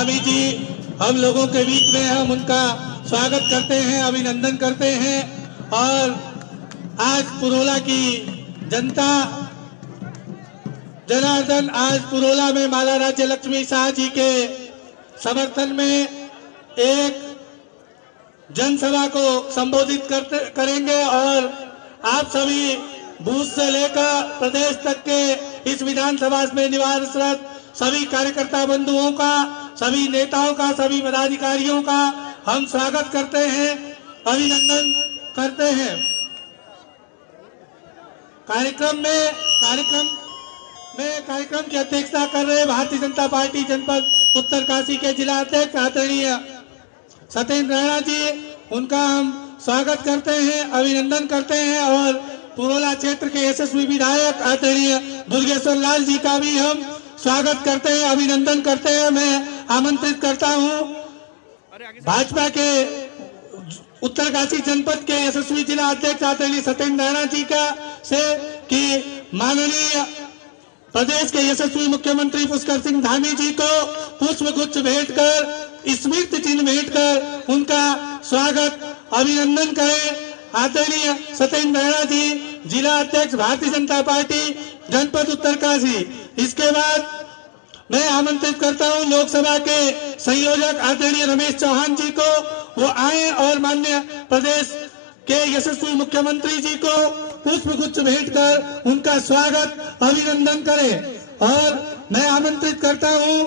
स्वामी जी हम लोगों के बीच में, हम उनका स्वागत करते हैं, अभिनंदन करते हैं। और आज पुरोला की जनता जनार्दन आज पुरोला में माला राज्य लक्ष्मी शाह जी के समर्थन में एक जनसभा को संबोधित करेंगे और आप सभी बूथ से लेकर प्रदेश तक के इस विधानसभा में निवासरत सभी कार्यकर्ता बंधुओं का, सभी नेताओं का, सभी पदाधिकारियों का हम स्वागत करते हैं, अभिनंदन करते हैं। कार्यक्रम की अध्यक्षता कर रहे भारतीय जनता पार्टी जनपद उत्तरकाशी के जिला अध्यक्ष आदरणीय सत्येंद्र राणा जी, उनका हम स्वागत करते हैं, अभिनंदन करते हैं। और पुरोला क्षेत्र के यशस्वी विधायक आदरणीय दुर्गेश्वर लाल जी का भी हम स्वागत करते हैं, अभिनंदन करते हैं। मैं आमंत्रित करता हूं भाजपा के उत्तरकाशी जनपद के यशस्वी जिला अध्यक्ष आदरणीय सत्येंद्र राणा जी का से कि माननीय प्रदेश के यशस्वी मुख्यमंत्री पुष्कर सिंह धामी जी को पुष्प गुच्छ भेंट कर, स्मृति चिन्ह भेंट कर उनका स्वागत अभिनंदन करें। आदरणीय सत्येंद्र राणा जी, जिला अध्यक्ष भारतीय जनता पार्टी जनपद उत्तरकाशी। इसके बाद मैं आमंत्रित करता हूं लोकसभा के संयोजक आदरणीय रमेश चौहान जी को, वो आए और माननीय प्रदेश के यशस्वी मुख्यमंत्री जी को पुष्प गुच्छ भेंट कर उनका स्वागत अभिनंदन करें। और मैं आमंत्रित करता हूं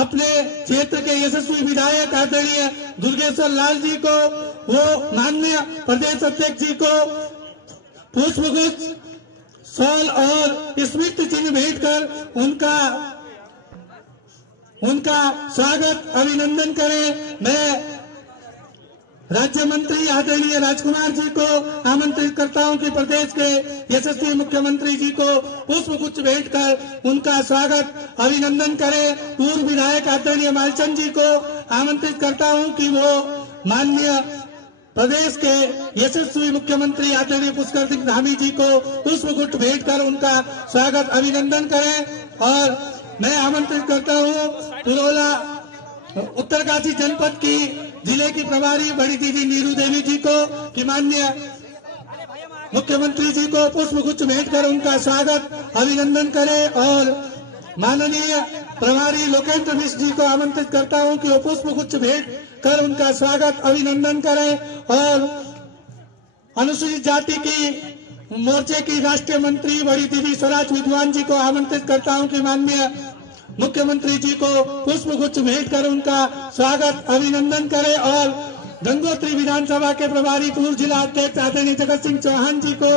अपने क्षेत्र के यशस्वी विधायक आदरणीय दुर्गेश्वर लाल जी को, वो माननीय प्रदेश अध्यक्ष जी को पुष्प गुच्छ, शॉल और स्मृति चिन्ह भेंट कर उनका स्वागत अभिनंदन करें। मैं राज्य मंत्री आदरणीय राजकुमार जी को आमंत्रित करता हूं कि प्रदेश के यशस्वी मुख्यमंत्री जी को पुष्प गुच्छ भेंट कर उनका स्वागत अभिनंदन करें। पूर्व विधायक आदरणीय मालचंद जी को आमंत्रित करता हूं कि वो माननीय प्रदेश के यशस्वी मुख्यमंत्री आदरणीय पुष्कर सिंह धामी जी को पुष्प गुच्छ भेंट कर उनका स्वागत अभिनंदन करें। और मैं आमंत्रित करता हूं पुरोला उत्तरकाशी जनपद की जिले की प्रभारी बड़ी दीदी नीरू देवी जी को कि माननीय मुख्यमंत्री जी को पुष्प गुच्छ भेंट कर उनका स्वागत अभिनंदन करें। और माननीय प्रभारी लोकेंद्र मिश्र जी को आमंत्रित करता हूं कि वो पुष्प गुच्छ भेंट कर उनका स्वागत अभिनंदन करें। और अनुसूचित जाति की मोर्चे की राष्ट्रीय मंत्री बड़ी दीदी स्वराज विद्वान जी को आमंत्रित करता हूं कि माननीय मुख्यमंत्री जी को पुष्प गुच्छ भेंट कर उनका स्वागत अभिनंदन करें। और गंगोत्री विधानसभा के प्रभारी पूर्व जिला अध्यक्ष आदरणीय जगत सिंह चौहान जी को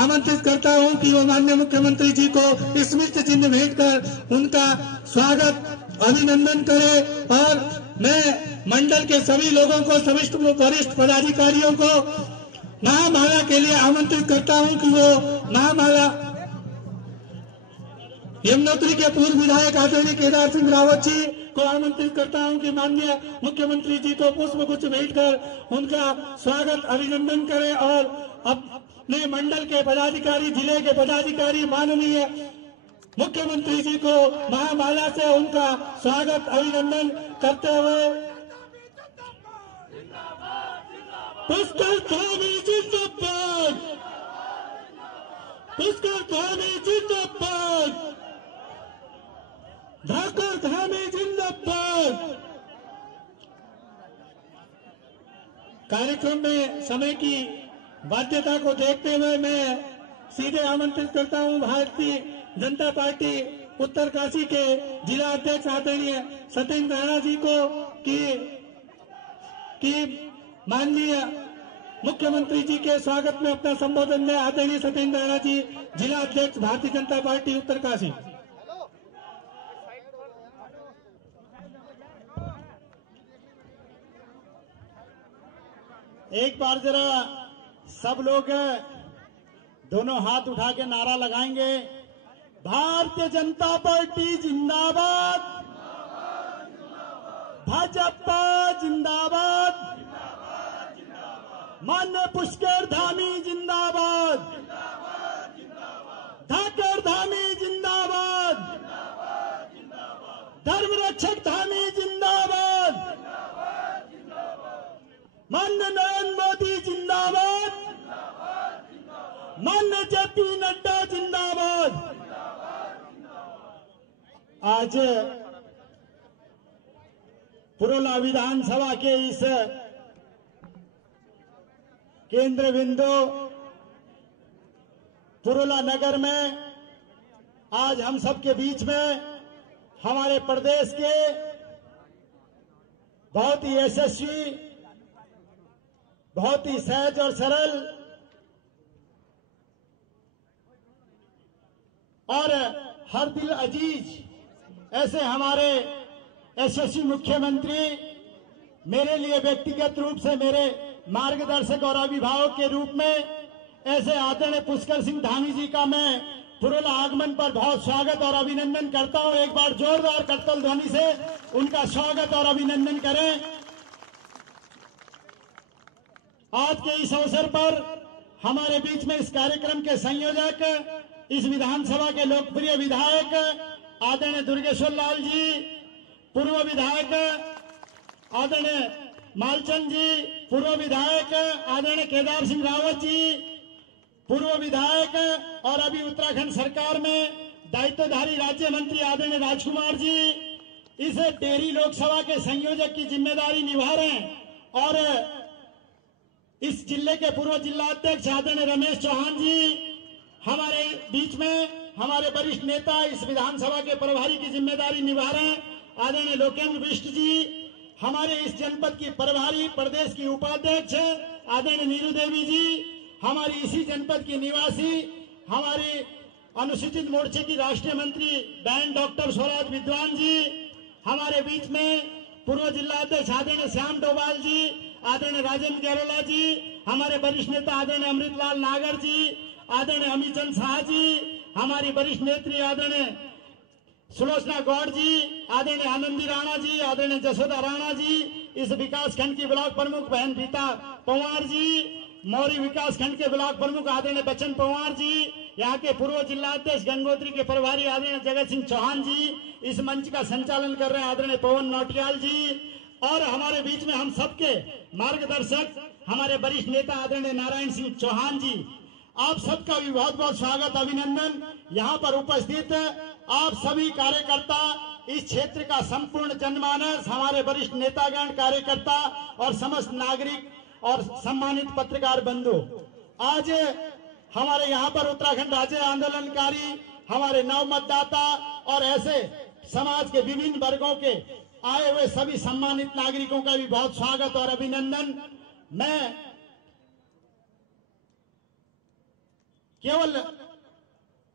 आमंत्रित करता हूं कि वो माननीय मुख्यमंत्री जी को स्मृति चिन्ह भेंट कर उनका स्वागत अभिनंदन करें। और मैं मंडल के सभी लोगों को, सभी वरिष्ठ पदाधिकारियों को महामाला के लिए आमंत्रित करता हूं कि वो महामाला यमुनोत्री के पूर्व विधायक आदरणीय केदार सिंह रावत जी को आमंत्रित करता हूं कि माननीय मुख्यमंत्री जी को पुष्प गुच्छ भेंट कर उनका स्वागत अभिनंदन करें। और अपने मंडल के पदाधिकारी, जिले के पदाधिकारी माननीय मुख्यमंत्री जी को महामाला से उनका स्वागत अभिनंदन करते हुए पुष्कर धामी जिंदाबाद, पुष्कर धामी जिंदाबाद, ठाकुर धामी जिंदाबाद। कार्यक्रम में समय की बाध्यता को देखते हुए मैं सीधे आमंत्रित करता हूं भारतीय जनता पार्टी उत्तरकाशी के जिला अध्यक्ष आदरणीय सत्येंद्र राणा जी को कि माननीय मुख्यमंत्री जी के स्वागत में अपना संबोधन में आदरणीय सत्येंद्र राणा जी, जिला अध्यक्ष भारतीय जनता पार्टी उत्तरकाशी। एक बार जरा सब लोग दोनों हाथ उठा के नारा लगाएंगे, भारतीय जनता पार्टी जिंदाबाद, भाजपा जिंदाबाद, माननीय पुष्कर धामी जिंदाबाद, ठाकुर धामी जिंदाबाद, धर्म रक्षक धामी जिंदाबाद। माननीय नरेंद्र मोदी जिंदाबाद, माननीय जेपी नड्डा जिंदाबाद। आज पुरोला विधानसभा के इस केंद्र बिंदु पुरोला नगर में आज हम सबके बीच में हमारे प्रदेश के बहुत ही यशस्वी, बहुत ही सहज और सरल और हर दिल अजीज ऐसे हमारे यशस्वी मुख्यमंत्री, मेरे लिए व्यक्तिगत रूप से मेरे मार्गदर्शक और अभिभावक के रूप में ऐसे आदरणीय पुष्कर सिंह धामी जी का मैं पुरोला आगमन पर बहुत स्वागत और अभिनंदन करता हूं। एक बार जोरदार करतल ध्वनि से उनका स्वागत और अभिनंदन करें। आज के इस अवसर पर हमारे बीच में इस कार्यक्रम के संयोजक, इस विधानसभा के लोकप्रिय विधायक आदरणीय दुर्गेश्वर लाल जी, पूर्व विधायक आदरणीय मालचंद जी, पूर्व विधायक आदरणीय केदार सिंह रावत जी, पूर्व विधायक और अभी उत्तराखंड सरकार में दायित्वधारी राज्य मंत्री आदरणीय राजकुमार जी, इस टेहरी लोकसभा के संयोजक की जिम्मेदारी निभा रहे हैं, और इस जिले के पूर्व जिलाध्यक्ष आदरणीय रमेश चौहान जी, हमारे बीच में हमारे वरिष्ठ नेता इस विधानसभा के प्रभारी की जिम्मेदारी निभा रहे हैं आदरणीय लोकेंद्र बिष्ट जी, हमारे इस जनपद की प्रभारी प्रदेश की उपाध्यक्ष आदरणीय नीरू देवी जी, हमारी इसी जनपद की निवासी हमारी अनुसूचित मोर्चे की राष्ट्रीय मंत्री बहन डॉक्टर स्वराज विद्वान जी, हमारे बीच में पूर्व जिलाध्यक्ष आदरणीय श्याम डोभाल जी, आदरणीय राजेंद्र गहलोला जी, हमारे वरिष्ठ नेता आदरणीय अमृतलाल नागर जी, आदरणीय अमीचंद शाह जी, हमारी वरिष्ठ नेत्री आदरणीय सुलोचना गौड़ जी, आदरणीय आनंदी राणा जी, आदरणीय जसोदा राणा जी, इस विकास खंड की ब्लॉक प्रमुख बहन रीता पवार जी, मौरी विकास खंड के ब्लॉक प्रमुख आदरणीय बच्चन पवार जी, यहाँ के पूर्व जिलाध्यक्ष गंगोत्री के प्रभारी आदरणीय जगत सिंह चौहान जी, इस मंच का संचालन कर रहे हैं आदरणीय पवन नौटियाल जी, और हमारे बीच में हम सबके मार्गदर्शक हमारे वरिष्ठ नेता आदरणीय नारायण सिंह चौहान जी। आप सबका भी बहुत बहुत स्वागत अभिनंदन। यहाँ पर उपस्थित आप सभी कार्यकर्ता, इस क्षेत्र का संपूर्ण जनमानस, हमारे वरिष्ठ नेतागण, कार्यकर्ता और समस्त नागरिक और सम्मानित पत्रकार बंधु, आज हमारे यहाँ पर उत्तराखंड राज्य आंदोलनकारी हमारे नव मतदाता और ऐसे समाज के विभिन्न वर्गों के आए हुए सभी सम्मानित नागरिकों का भी बहुत स्वागत और अभिनंदन। मैं केवल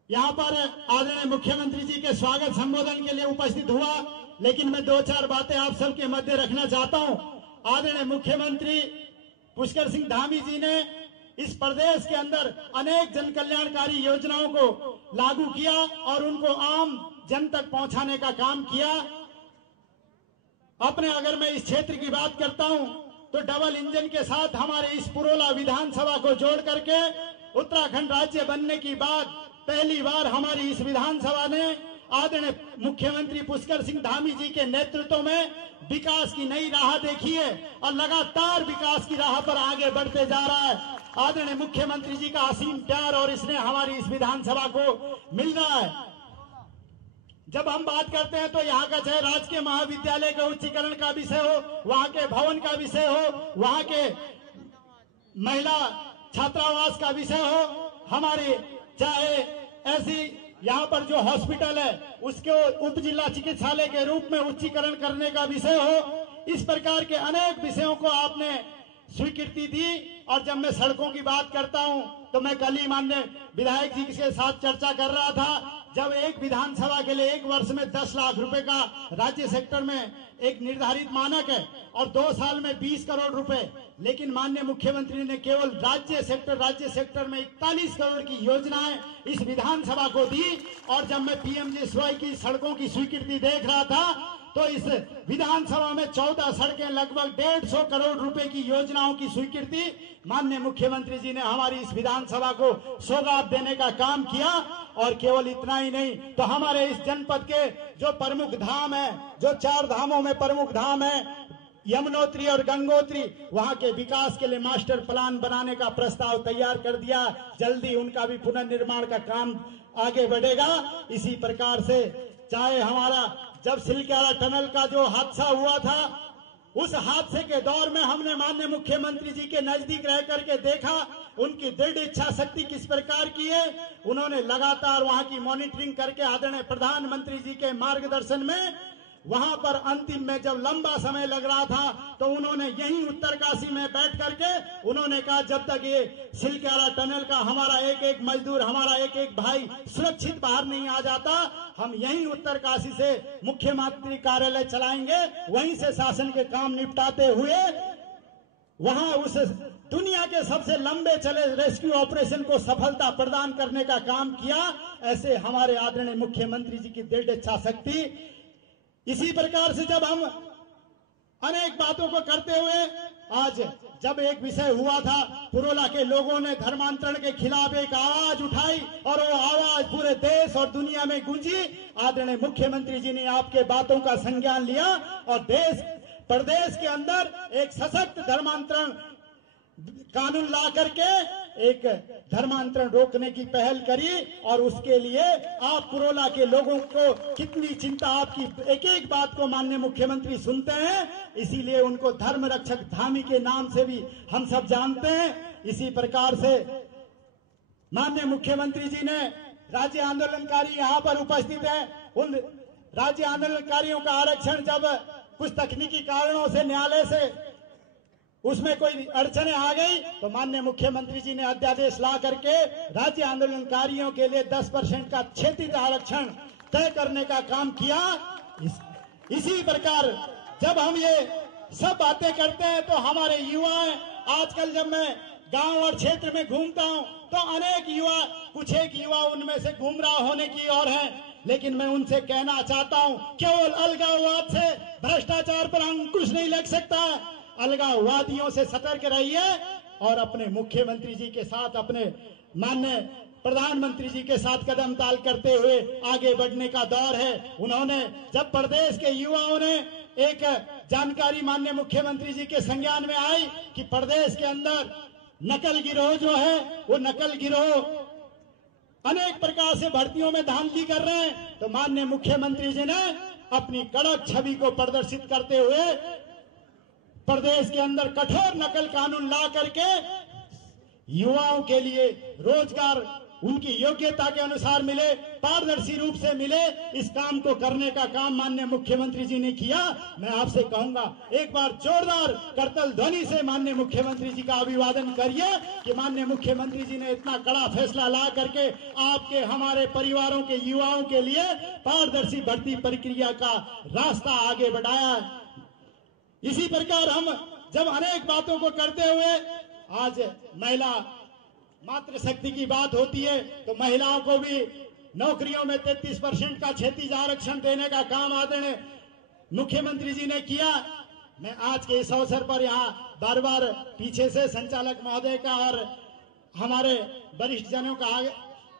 यहाँ पर आदरणीय मुख्यमंत्री जी के स्वागत संबोधन के लिए उपस्थित हुआ, लेकिन मैं दो चार बातें आप सबके मध्य रखना चाहता हूँ। आदरणीय मुख्यमंत्री पुष्कर सिंह धामी जी ने इस प्रदेश के अंदर अनेक जन कल्याणकारी योजनाओं को लागू किया और उनको आम जन तक पहुंचाने का काम किया। अपने अगर मैं इस क्षेत्र की बात करता हूं तो डबल इंजन के साथ हमारे इस पुरोला विधानसभा को जोड़ करके उत्तराखंड राज्य बनने की बात पहली बार हमारी इस विधानसभा ने आदरणीय मुख्यमंत्री पुष्कर सिंह धामी जी के नेतृत्व में विकास की नई राह देखी है और लगातार विकास की राह पर आगे बढ़ते जा रहा है। आदरणीय मुख्यमंत्री जी का असीम प्यार और इसने हमारी इस विधानसभा को मिल रहा है। जब हम बात करते हैं तो यहाँ का चाहे राजकीय महाविद्यालय का उच्चीकरण का विषय हो, वहाँ के भवन का विषय हो, वहाँ के महिला छात्रावास का विषय हो, हमारे चाहे ऐसी यहाँ पर जो हॉस्पिटल है उसके उप जिला चिकित्सालय के रूप में उच्चीकरण करने का विषय हो, इस प्रकार के अनेक विषयों को आपने स्वीकृति दी। और जब मैं सड़कों की बात करता हूं तो मैं कल ही माननीय विधायक जी के साथ चर्चा कर रहा था, जब एक विधानसभा के लिए एक वर्ष में 10 लाख रुपए का राज्य सेक्टर में एक निर्धारित मानक है और 2 साल में 20 करोड़ रुपए, लेकिन माननीय मुख्यमंत्री ने केवल राज्य सेक्टर में 41 करोड़ की योजनाएं इस विधानसभा को दी। और जब मैं पीएमजीएसवाई की सड़कों की स्वीकृति देख रहा था तो इस विधानसभा में 14 सड़कें लगभग 150 करोड़ रुपए की योजनाओं की स्वीकृति माननीय मुख्यमंत्री जी ने हमारी इस विधानसभा को सौगात देने का काम किया। और केवल इतना ही नहीं तो हमारे इस जनपद के जो प्रमुख धाम है, जो 4 धामों में प्रमुख धाम है यमुनोत्री और गंगोत्री वहां के विकास के लिए मास्टर प्लान बनाने का प्रस्ताव तैयार कर दिया। जल्दी उनका भी पुनर्निर्माण का काम आगे बढ़ेगा। इसी प्रकार से चाहे हमारा जब सिलक्यारा टनल का जो हादसा हुआ था, उस हादसे के दौर में हमने माननीय मुख्यमंत्री जी के नजदीक रह करके देखा उनकी दृढ़ इच्छा शक्ति किस प्रकार की है। उन्होंने लगातार वहां की मॉनिटरिंग करके आदरणीय प्रधानमंत्री जी के मार्गदर्शन में वहां पर अंतिम में जब लंबा समय लग रहा था तो उन्होंने यहीं उत्तरकाशी में बैठ करके उन्होंने कहा जब तक ये सिलक्यारा टनल का हमारा एक एक मजदूर, हमारा एक एक भाई सुरक्षित बाहर नहीं आ जाता, हम यहीं उत्तरकाशी से मुख्यमंत्री कार्यालय चलाएंगे, वहीं से शासन के काम निपटाते हुए वहां उस दुनिया के सबसे लंबे चले रेस्क्यू ऑपरेशन को सफलता प्रदान करने का काम किया। ऐसे हमारे आदरणीय मुख्यमंत्री जी की दृढ़ इच्छा शक्ति। इसी प्रकार से जब हम अनेक बातों को करते हुए आज जब एक विषय हुआ था, पुरोला के लोगों ने धर्मांतरण के खिलाफ एक आवाज उठाई और वो आवाज पूरे देश और दुनिया में गूंजी। आदरणीय मुख्यमंत्री जी ने आपके बातों का संज्ञान लिया और देश प्रदेश के अंदर एक सशक्त धर्मांतरण कानून ला करके एक धर्मांतरण रोकने की पहल करी। और उसके लिए आप पुरोला के लोगों को कितनी चिंता, आपकी एक एक बात को माननीय मुख्यमंत्री सुनते हैं, इसीलिए उनको धर्म रक्षक धामी के नाम से भी हम सब जानते हैं। इसी प्रकार से माननीय मुख्यमंत्री जी ने राज्य आंदोलनकारी यहाँ पर उपस्थित है, उन राज्य आंदोलनकारियों का आरक्षण जब कुछ तकनीकी कारणों से न्यायालय से उसमें कोई अड़चने आ गई तो माननीय मुख्यमंत्री जी ने अध्यादेश ला करके राज्य आंदोलनकारियों के लिए 10% का क्षेत्रीय आरक्षण तय करने का काम किया। इसी प्रकार जब हम ये सब बातें करते हैं तो हमारे युवा, आजकल जब मैं गांव और क्षेत्र में घूमता हूं तो अनेक युवा, कुछ एक युवा उनमें से गुमराह होने की ओर हैं, लेकिन मैं उनसे कहना चाहता हूं केवल अलगाववाद से भ्रष्टाचार पर अंकुश नहीं लग सकता। अलगाववादियों से सतर्क रहिए और अपने मुख्यमंत्री जी के साथ, अपने माननीय प्रधानमंत्री जी के साथ कदम ताल करते हुए आगे बढ़ने का दौर है। उन्होंने जब प्रदेश के युवाओं ने एक जानकारी माननीय मुख्यमंत्री जी के संज्ञान में आई कि प्रदेश के अंदर नकल गिरोह जो है वो नकल गिरोह अनेक प्रकार से भर्तियों में धांधली कर रहे हैं, तो माननीय मुख्यमंत्री जी ने अपनी कड़क छवि को प्रदर्शित करते हुए प्रदेश के अंदर कठोर नकल कानून ला करके युवाओं के लिए रोजगार उनकी योग्यता के अनुसार मिले, पारदर्शी रूप से मिले, इस काम को करने का काम माननीय मुख्यमंत्री जी ने किया। मैं आपसे कहूंगा एक बार जोरदार करतल ध्वनि से माननीय मुख्यमंत्री जी का अभिवादन करिए कि माननीय मुख्यमंत्री जी ने इतना कड़ा फैसला ला करके आपके, हमारे परिवारों के युवाओं के लिए पारदर्शी भर्ती प्रक्रिया का रास्ता आगे बढ़ाया। इसी प्रकार हम जब अनेक बातों को करते हुए आज महिला मातृशक्ति की बात होती है तो महिलाओं को भी नौकरियों में 33% का क्षैतिज आरक्षण देने का काम आदरणीय मुख्यमंत्री जी ने किया। मैं आज के इस अवसर पर यहाँ बार बार पीछे से संचालक महोदय का और हमारे वरिष्ठ जनों का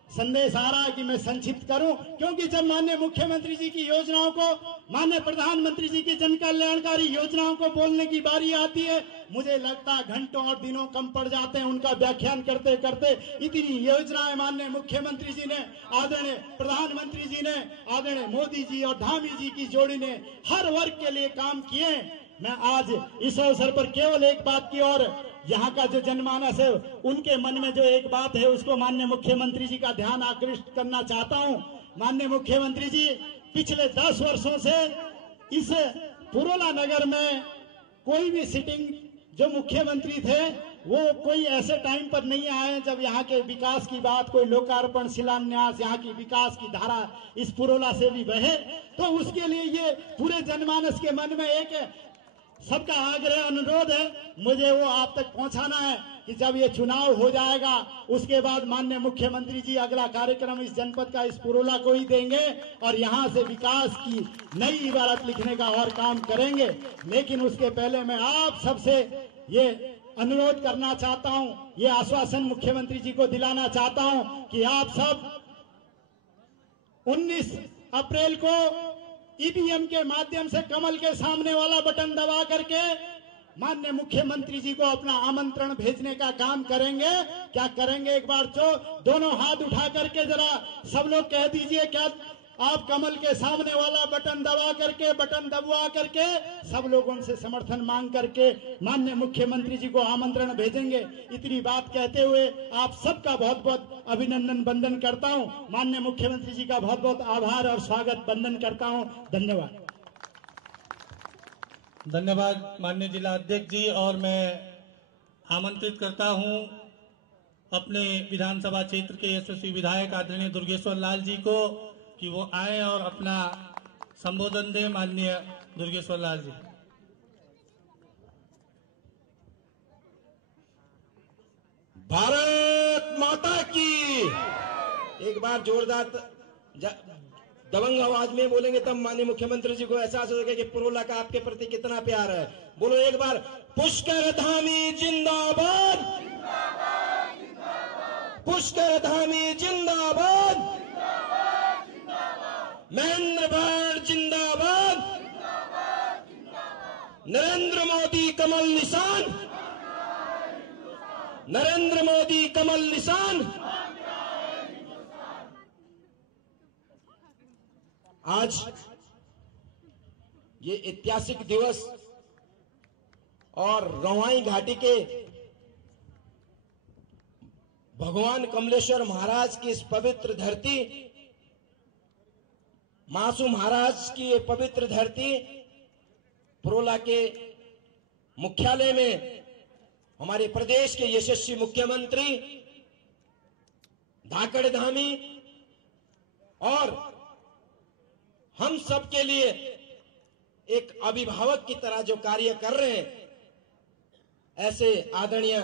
संदेश आ रहा है कि मैं संक्षिप्त करूं, क्योंकि जब माननीय मुख्यमंत्री जी की योजनाओं को, माननीय प्रधानमंत्री जी की जन कल्याणकारी योजनाओं को बोलने की बारी आती है, मुझे लगता है घंटों और दिनों कम पड़ जाते हैं उनका व्याख्यान करते करते। इतनी योजनाएं माननीय मुख्यमंत्री जी ने, आदरणीय प्रधानमंत्री जी ने, आदरणीय मोदी जी और धामी जी की जोड़ी ने हर वर्ग के लिए काम किए। मैं आज इस अवसर पर केवल एक बात की और यहाँ का जो जनमानस है उनके मन में जो एक बात है उसको माननीय मुख्यमंत्री जी का ध्यान आकृष्ट करना चाहता हूँ। माननीय मुख्यमंत्री जी पिछले 10 वर्षों से इस पुरोला नगर में कोई भी सिटिंग जो मुख्यमंत्री थे वो कोई ऐसे टाइम पर नहीं आए जब यहाँ के विकास की बात, कोई लोकार्पण, शिलान्यास, यहाँ की विकास की धारा इस पुरोला से भी बहे। तो उसके लिए ये पूरे जनमानस के मन में एक सबका आग्रह अनुरोध है, मुझे वो आप तक पहुंचाना है कि जब ये चुनाव हो जाएगा उसके बाद माननीय मुख्यमंत्री जी अगला कार्यक्रम इस जनपद का, इस पुरोला को ही देंगे और यहाँ से विकास की नई इबारत लिखने का और काम करेंगे। लेकिन उसके पहले मैं आप सबसे ये अनुरोध करना चाहता हूँ, ये आश्वासन मुख्यमंत्री जी को दिलाना चाहता हूँ कि आप सब 19 अप्रैल को ईवीएम के माध्यम से कमल के सामने वाला बटन दबा करके माननीय मुख्यमंत्री जी को अपना आमंत्रण भेजने का काम करेंगे। क्या करेंगे? एक बार दोनों हाथ उठा करके जरा सब लोग कह दीजिए, क्या आप कमल के सामने वाला बटन दबवा करके सब लोगों से समर्थन मांग करके माननीय मुख्यमंत्री जी को आमंत्रण भेजेंगे। इतनी बात कहते हुए आप सबका बहुत बहुत अभिनंदन वंदन करता हूं। माननीय मुख्यमंत्री जी का बहुत बहुत आभार और स्वागत वंदन करता हूं। धन्यवाद। धन्यवाद माननीय जिला अध्यक्ष जी। और मैं आमंत्रित करता हूं अपने विधानसभा क्षेत्र के यशस्वी विधायक आदरणीय दुर्गेश्वर लाल जी को कि वो आए और अपना संबोधन दें। माननीय दुर्गेश्वर लाल जी। भारत माता की। एक बार जोरदार दबंग आवाज में बोलेंगे तब माननीय मुख्यमंत्री जी को एहसास होगा कि पुरोला का आपके प्रति कितना प्यार है। बोलो एक बार, पुष्कर धामी जिंदाबाद, पुष्कर धामी जिंदाबाद, महेंद्र भाट जिंदाबाद, नरेंद्र मोदी कमल निशान, नरेंद्र मोदी कमल निशान। आज ये ऐतिहासिक दिवस और रोहाई घाटी के भगवान कमलेश्वर महाराज की इस पवित्र धरती, मासूम महाराज की ये पवित्र धरती पुरोला के मुख्यालय में हमारे प्रदेश के यशस्वी मुख्यमंत्री धाकड़ धामी और हम सब के लिए एक अभिभावक की तरह जो कार्य कर रहे हैं, ऐसे आदरणीय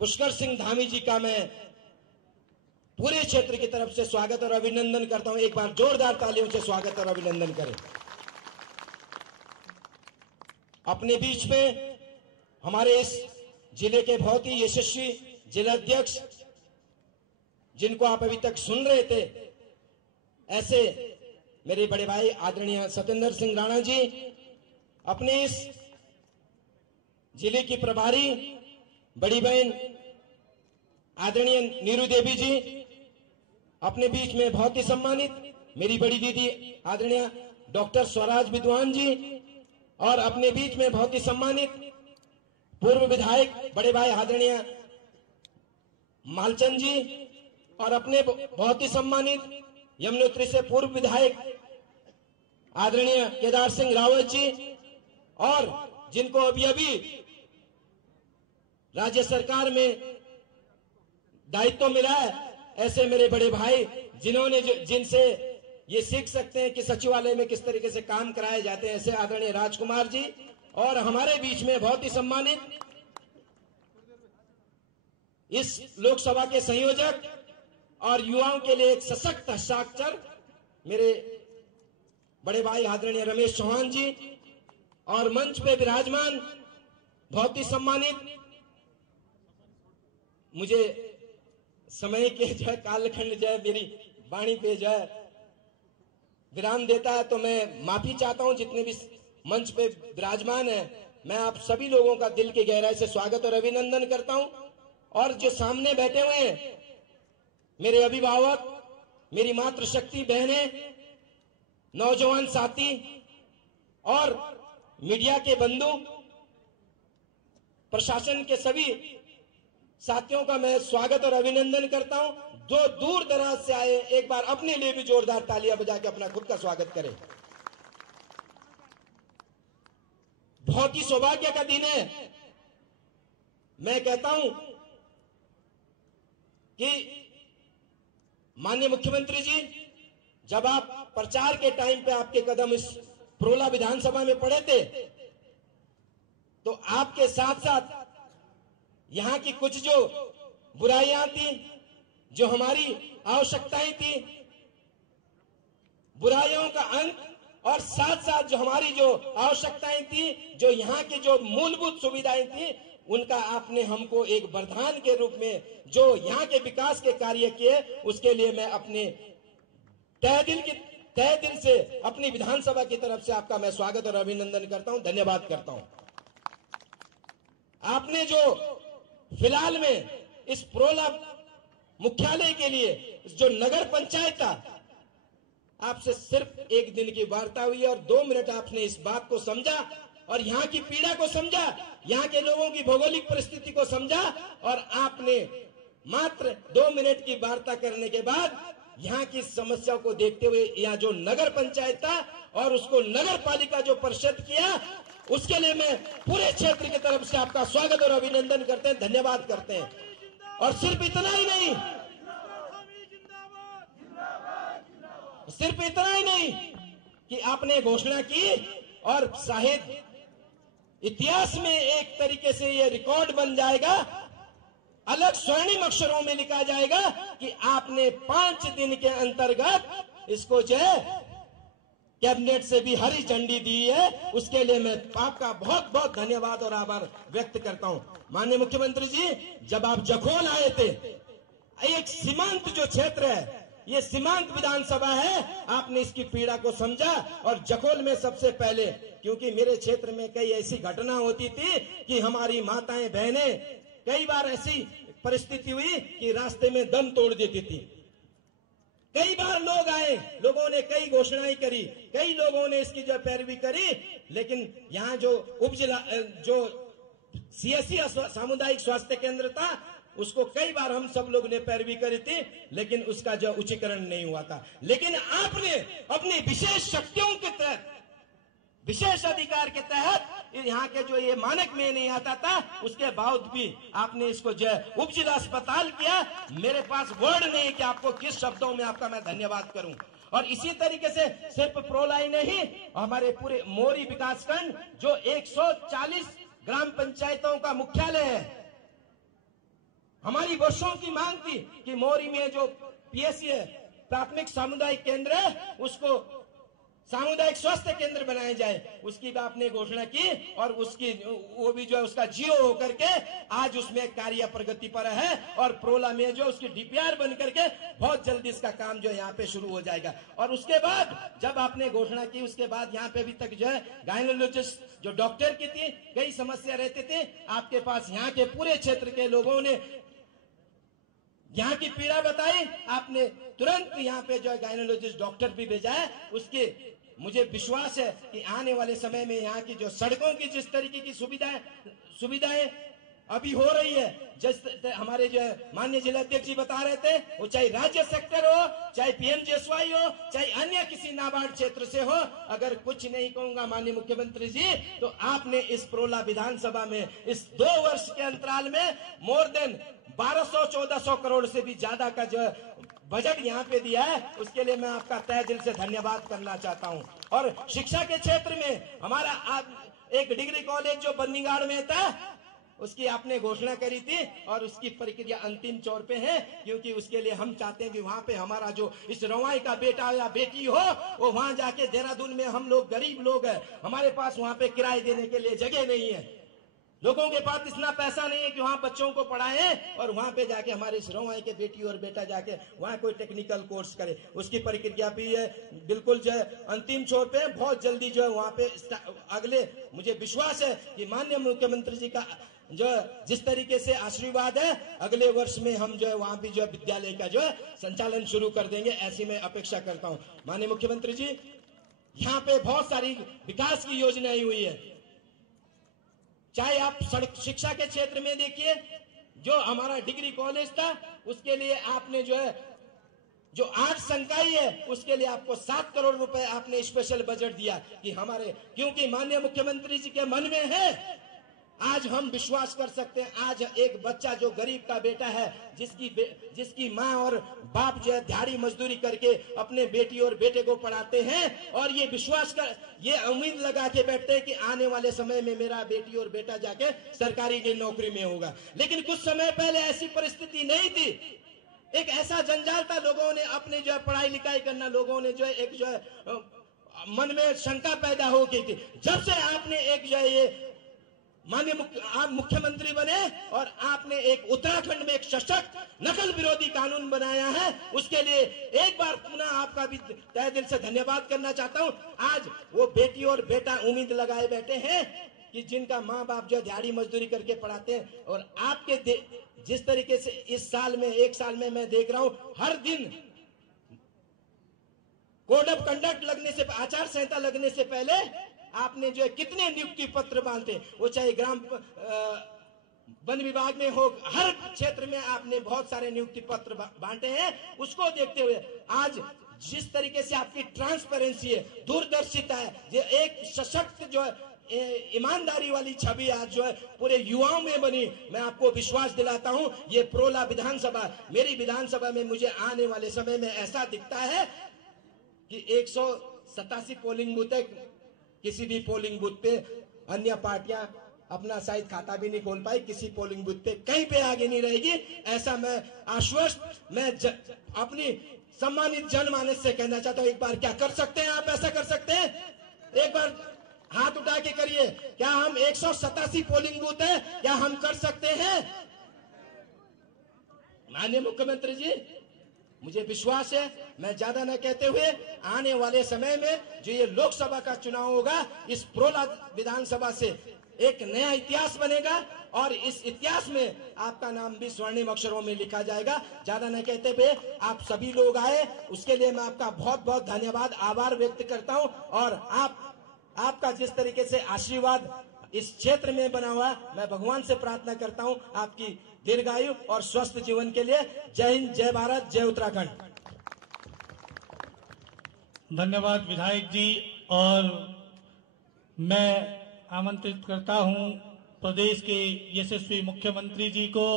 पुष्कर सिंह धामी जी का मैं पूरे क्षेत्र की तरफ से स्वागत और अभिनंदन करता हूं। एक बार जोरदार तालियों से स्वागत और अभिनंदन करें। अपने बीच में हमारे इस जिले के बहुत ही यशस्वी जिलाध्यक्ष, जिनको आप अभी तक सुन रहे थे, ऐसे मेरे बड़े भाई आदरणीय सत्येंद्र सिंह राणा जी, अपने इस जिले की प्रभारी बड़ी बहन आदरणीय नीरू देवी जी, अपने बीच में बहुत ही सम्मानित मेरी बड़ी दीदी आदरणीय डॉक्टर स्वराज विद्वान जी, और अपने बीच में बहुत ही सम्मानित पूर्व विधायक बड़े भाई आदरणीय मालचंद जी, और अपने बहुत ही सम्मानित यमुनोत्री से पूर्व विधायक आदरणीय केदार सिंह रावत जी, और जिनको अभी अभी राज्य सरकार में दायित्व मिला है, ऐसे मेरे बड़े भाई जिन्होंने जिनसे ये सीख सकते हैं कि सचिवालय में किस तरीके से काम कराए जाते हैं, ऐसे आदरणीय राजकुमार जी, और हमारे बीच में बहुत ही सम्मानित इस लोकसभा के संयोजक और युवाओं के लिए एक सशक्त हस्ताक्षर मेरे बड़े भाई आदरणीय रमेश चौहान जी, और मंच पे विराजमान बहुत ही सम्मानित, मुझे समय के जो है कालखंड जो है मेरी वाणी पे जो है विराम देता है, तो मैं माफी चाहता हूं। जितने भी मंच पे विराजमान है, मैं आप सभी लोगों का दिल की गहराई से स्वागत और अभिनंदन करता हूं। और जो सामने बैठे हुए हैं मेरे अभिभावक, मेरी मातृशक्ति बहनें, नौजवान साथी और मीडिया के बंधु, प्रशासन के सभी साथियों का मैं स्वागत और अभिनंदन करता हूं। जो दूर दराज से आए, एक बार अपने लिए भी जोरदार तालियां बजा के अपना खुद का स्वागत करें। बहुत ही सौभाग्य का दिन है। मैं कहता हूं कि माननीय मुख्यमंत्री जी, जब आप प्रचार के टाइम पे आपके कदम इस पुरोला विधानसभा में पड़े थे, तो आपके साथ साथ यहां की कुछ जो बुराइयां थी, जो हमारी आवश्यकताएं थी, बुराइयों का अंत, और साथ साथ जो हमारी जो आवश्यकताएं थी, जो यहाँ की जो मूलभूत सुविधाएं थी, उनका आपने हमको एक वरदान के रूप में जो यहाँ के विकास के कार्य किए, उसके लिए मैं अपने तहे दिल की तहे दिल से अपनी विधानसभा की तरफ से आपका मैं स्वागत और अभिनंदन करता हूं, धन्यवाद करता हूं। आपने जो फिलहाल में इस प्रोला मुख्यालय के लिए जो नगर पंचायत था, आपसे सिर्फ एक दिन की वार्ता हुई और 2 मिनट आपने इस बात को समझा और यहाँ की पीड़ा को समझा, यहाँ के लोगों की भौगोलिक परिस्थिति को समझा और आपने मात्र 2 मिनट की वार्ता करने के बाद यहाँ की समस्या को देखते हुए यहाँ जो नगर पंचायत था और उसको नगर पालिका जो परिषद किया, उसके लिए मैं पूरे क्षेत्र की तरफ से आपका स्वागत और अभिनंदन करते हैं, धन्यवाद करते हैं। और सिर्फ इतना ही नहीं, सिर्फ इतना ही नहीं कि आपने घोषणा की और शायद इतिहास में एक तरीके से यह रिकॉर्ड बन जाएगा, अलग स्वर्णिम अक्षरों में लिखा जाएगा कि आपने 5 दिन के अंतर्गत इसको जो है कैबिनेट से भी हरी झंडी दी है। उसके लिए मैं आपका बहुत बहुत धन्यवाद और आभार व्यक्त करता हूं। माननीय मुख्यमंत्री जी, जब आप जखोल आए थे, एक सीमांत जो क्षेत्र है, ये सीमांत विधानसभा है, आपने इसकी पीड़ा को समझा और जखोल में सबसे पहले, क्योंकि मेरे क्षेत्र में कई ऐसी घटना होती थी कि हमारी माताएं बहनें, कई बार ऐसी परिस्थिति हुई कि रास्ते में दम तोड़ देती थी। कई बार लोग आए, लोगों ने कई घोषणाएं करी, कई लोगों ने इसकी जो पैरवी करी, लेकिन यहाँ जो उपजिला जो सीएससी सामुदायिक स्वास्थ्य केंद्र था, उसको कई बार हम सब लोग ने पैरवी करी थी, लेकिन उसका जो उच्चीकरण नहीं हुआ था। लेकिन आपने अपनी विशेष शक्तियों के तहत, विशेष अधिकार के तहत यहाँ के जो ये मानक में नहीं आता था, उसके बावजूद भी आपने इसको जो उप जिला अस्पताल किया। मेरे पास वर्ड नहीं कि आपको किस शब्दों में आपका मैं धन्यवाद करूं। और इसी तरीके से सिर्फ प्रोलाई नहीं, हमारे पूरे मोरी विकासखंड जो 140 ग्राम पंचायतों का मुख्यालय है, हमारी वर्षों की मांग थी कि मोरी में जो पीएससी है, प्राथमिक सामुदायिक केंद्र है, उसको सामुदायिक स्वास्थ्य केंद्र बनाया जाए। उसकी भी आपने घोषणा की और उसकी वो भी जो है उसका जियो होकर के आज उसमें कार्य प्रगति पर है और प्रोला में जो उसकी डीपीआर बन करके बहुत जल्दी इसका काम जो है यहाँ पे शुरू हो जाएगा। और उसके बाद जब आपने घोषणा की, उसके बाद यहाँ पे अभी तक जो है गायनोलॉजिस्ट जो डॉक्टर की थी, कई समस्या रहती थी, आपके पास यहाँ के पूरे क्षेत्र के लोगों ने यहाँ की पीड़ा बताई, आपने तुरंत यहाँ पे जो है गायनोलॉजिस्ट डॉक्टर भी भेजा है। उसके मुझे विश्वास है कि आने वाले समय में यहाँ की जो सड़कों की जिस तरीके की सुविधाएं अभी हो रही है, जिस हमारे जो माननीय जिलाध्यक्ष जी बता रहे थे, वो चाहे राज्य सेक्टर हो, चाहे पीएमजीएसवाई हो, चाहे अन्य किसी नाबार्ड क्षेत्र से हो, अगर कुछ नहीं कहूंगा माननीय मुख्यमंत्री जी, तो आपने इस प्रोला विधानसभा में इस 2 वर्ष के अंतराल में मोर देन 1200-1400 करोड़ से भी ज्यादा का जो बजट यहाँ पे दिया है। उसके लिए मैं आपका तहे दिल से धन्यवाद करना चाहता हूँ। और शिक्षा के क्षेत्र में हमारा एक डिग्री कॉलेज जो बंदीगाड़ में था, उसकी आपने घोषणा करी थी और उसकी प्रक्रिया अंतिम चौर पे है, क्योंकि उसके लिए हम चाहते हैं कि वहां पे हमारा जो इस रवाई का बेटा या बेटी हो, वो वहां जाके, देहरादून में हम लोग गरीब लोग हैं, हमारे पास वहां पे किराए देने के लिए जगह नहीं है, लोगों के पास इतना पैसा नहीं है कि वहां बच्चों को पढ़ाएं और वहां पे जाके हमारे रवाई के बेटी और बेटा जाके वहां कोई टेक्निकल कोर्स करे। उसकी प्रक्रिया भी है, बिल्कुल जो है अंतिम छोर पे, बहुत जल्दी जो है वहां पे अगले, मुझे विश्वास है कि माननीय मुख्यमंत्री जी का जो जिस तरीके से आशीर्वाद है, अगले वर्ष में हम जो है वहां भी जो है विद्यालय का जो है संचालन शुरू कर देंगे, ऐसी मैं अपेक्षा करता हूं। माननीय मुख्यमंत्री जी, यहाँ पे बहुत सारी विकास की योजनाएं हुई है, चाहे आप सड़क शिक्षा के क्षेत्र में देखिए, जो हमारा डिग्री कॉलेज था उसके लिए आपने जो है जो 8 संकाय है उसके लिए आपको 7 करोड़ रुपए आपने स्पेशल बजट दिया कि हमारे, क्योंकि माननीय मुख्यमंत्री जी के मन में है, आज हम विश्वास कर सकते हैं, आज एक बच्चा जो गरीब का बेटा है, जिसकी माँ और बाप जो है दिहाड़ी मजदूरी करके अपने बेटी और बेटे को पढ़ाते हैं और ये विश्वास कर, ये उम्मीद लगा के बैठते हैं कि आने वाले समय में मेरा बेटी और बेटा जाके सरकारी की नौकरी में होगा। लेकिन कुछ समय पहले ऐसी परिस्थिति नहीं थी, एक ऐसा जंजाल था, लोगों ने अपने जो है पढ़ाई लिखाई करना, लोगों ने जो है एक जो है मन में शंका पैदा हो गई थी। जब से आपने एक जो है ये आप मुख्यमंत्री बने और आपने एक उत्तराखंड में एक सशक्त नकल विरोधी कानून बनाया है, उसके लिए एक बार पुनः आपका भी तहे दिल से धन्यवाद करना चाहता हूं। आज वो बेटी और बेटा उम्मीद लगाए बैठे हैं कि जिनका माँ बाप जो दिहाड़ी मजदूरी करके पढ़ाते हैं, और आपके जिस तरीके से इस साल में, एक साल में मैं देख रहा हूं, हर दिन कोड ऑफ कंडक्ट लगने से, आचार संहिता लगने से पहले आपने जो है कितने नियुक्ति पत्र बांटे, वो चाहे ग्राम वन विभाग में हो, हर क्षेत्र में आपने बहुत सारे नियुक्ति पत्र बांटे हैं। उसको देखते हुए आज जिस तरीके से आपकी ट्रांसपेरेंसी है, दूरदर्शिता है, जो एक सशक्त जो है ईमानदारी वाली छवि आज जो है पूरे युवाओं में बनी, मैं आपको विश्वास दिलाता हूं ये प्रोला विधानसभा, मेरी विधानसभा में मुझे आने वाले समय में ऐसा दिखता है कि 187 पोलिंग बूथ है, किसी भी पोलिंग बूथ पे अन्य पार्टियां अपना शायद खाता भी नहीं खोल पाई, किसी पोलिंग बूथ पे कहीं पे आगे नहीं रहेगी, ऐसा मैं आश्वस्त मैं अपनी सम्मानित जनमानस से कहना चाहता हूं। एक बार क्या कर सकते हैं आप? ऐसा कर सकते हैं? एक बार हाथ उठा के करिए, क्या हम 187 पोलिंग बूथ है, क्या हम कर सकते हैं? माननीय मुख्यमंत्री जी, मुझे विश्वास है, मैं ज्यादा न कहते हुए आने वाले समय में जो ये लोकसभा का चुनाव होगा, इस प्रोला विधानसभा से एक नया इतिहास बनेगा और इस इतिहास में आपका नाम भी स्वर्णिम अक्षरों में लिखा जाएगा। ज्यादा न कहते हुए आप सभी लोग आए, उसके लिए मैं आपका बहुत बहुत धन्यवाद, आभार व्यक्त करता हूं। और आपका जिस तरीके से आशीर्वाद इस क्षेत्र में बना हुआ, मैं भगवान से प्रार्थना करता हूं आपकी दीर्घायु और स्वस्थ जीवन के लिए। जय हिंद, जय भारत, जय उत्तराखंड। धन्यवाद विधायक जी। और मैं आमंत्रित करता हूं प्रदेश के यशस्वी मुख्यमंत्री जी को,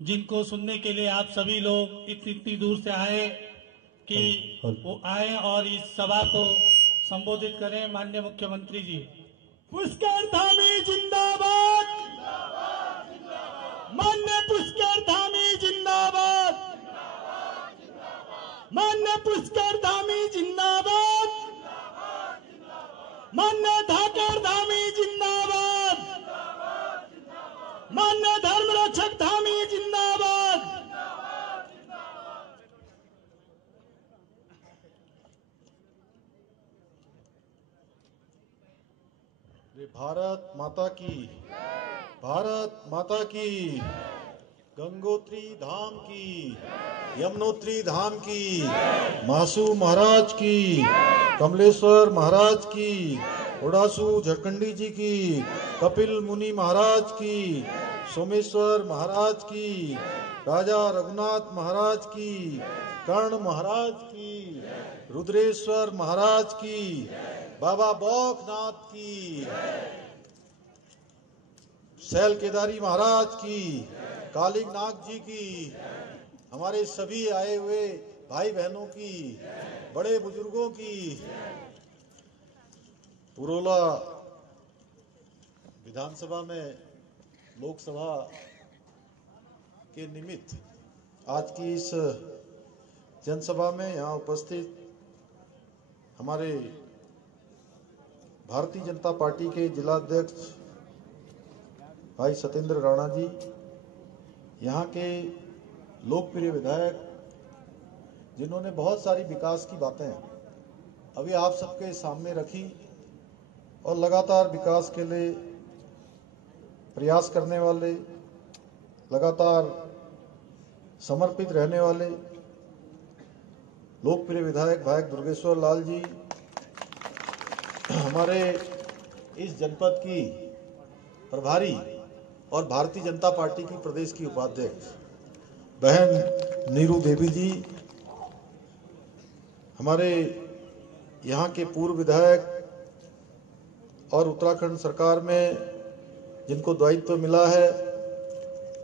जिनको सुनने के लिए आप सभी लोग इतनी दूर से आए कि वो आए और इस सभा को संबोधित करें। माननीय मुख्यमंत्री जी। पुष्कर धामी जिंदाबाद, मान्य पुष्कर धामी जिंदाबाद, मान्य पुष्कर धामी जिंदाबाद, मान्य धाकर धामी जिंदाबाद, मान्य धर्म रक्षक धामी जिंदाबाद। भारत माता की, भारत माता की, गंगोत्री धाम की, यमुनोत्री धाम की, मासू महाराज की, कमलेश्वर महाराज की, उड़ासू झारखंडी जी की, कपिल मुनि महाराज की, सोमेश्वर महाराज की, राजा रघुनाथ महाराज की, कर्ण महाराज की, रुद्रेश्वर महाराज की, बाबा बौखनाथ की, शैल केदारी महाराज की, कालिंग नाग जी की, हमारे सभी आए हुए भाई बहनों की, बड़े बुजुर्गों की, पुरोला विधानसभा में लोकसभा के निमित्त आज की इस जनसभा में यहाँ उपस्थित हमारे भारतीय जनता पार्टी के जिलाध्यक्ष भाई सत्येंद्र राणा जी, यहाँ के लोकप्रिय विधायक जिन्होंने बहुत सारी विकास की बातें अभी आप सबके सामने रखी और लगातार विकास के लिए प्रयास करने वाले, लगातार समर्पित रहने वाले लोकप्रिय विधायक भाई दुर्गेश्वर लाल जी, हमारे इस जनपद की प्रभारी और भारतीय जनता पार्टी की प्रदेश की उपाध्यक्ष बहन नीरू देवी जी, हमारे यहाँ के पूर्व विधायक और उत्तराखंड सरकार में जिनको दायित्व मिला है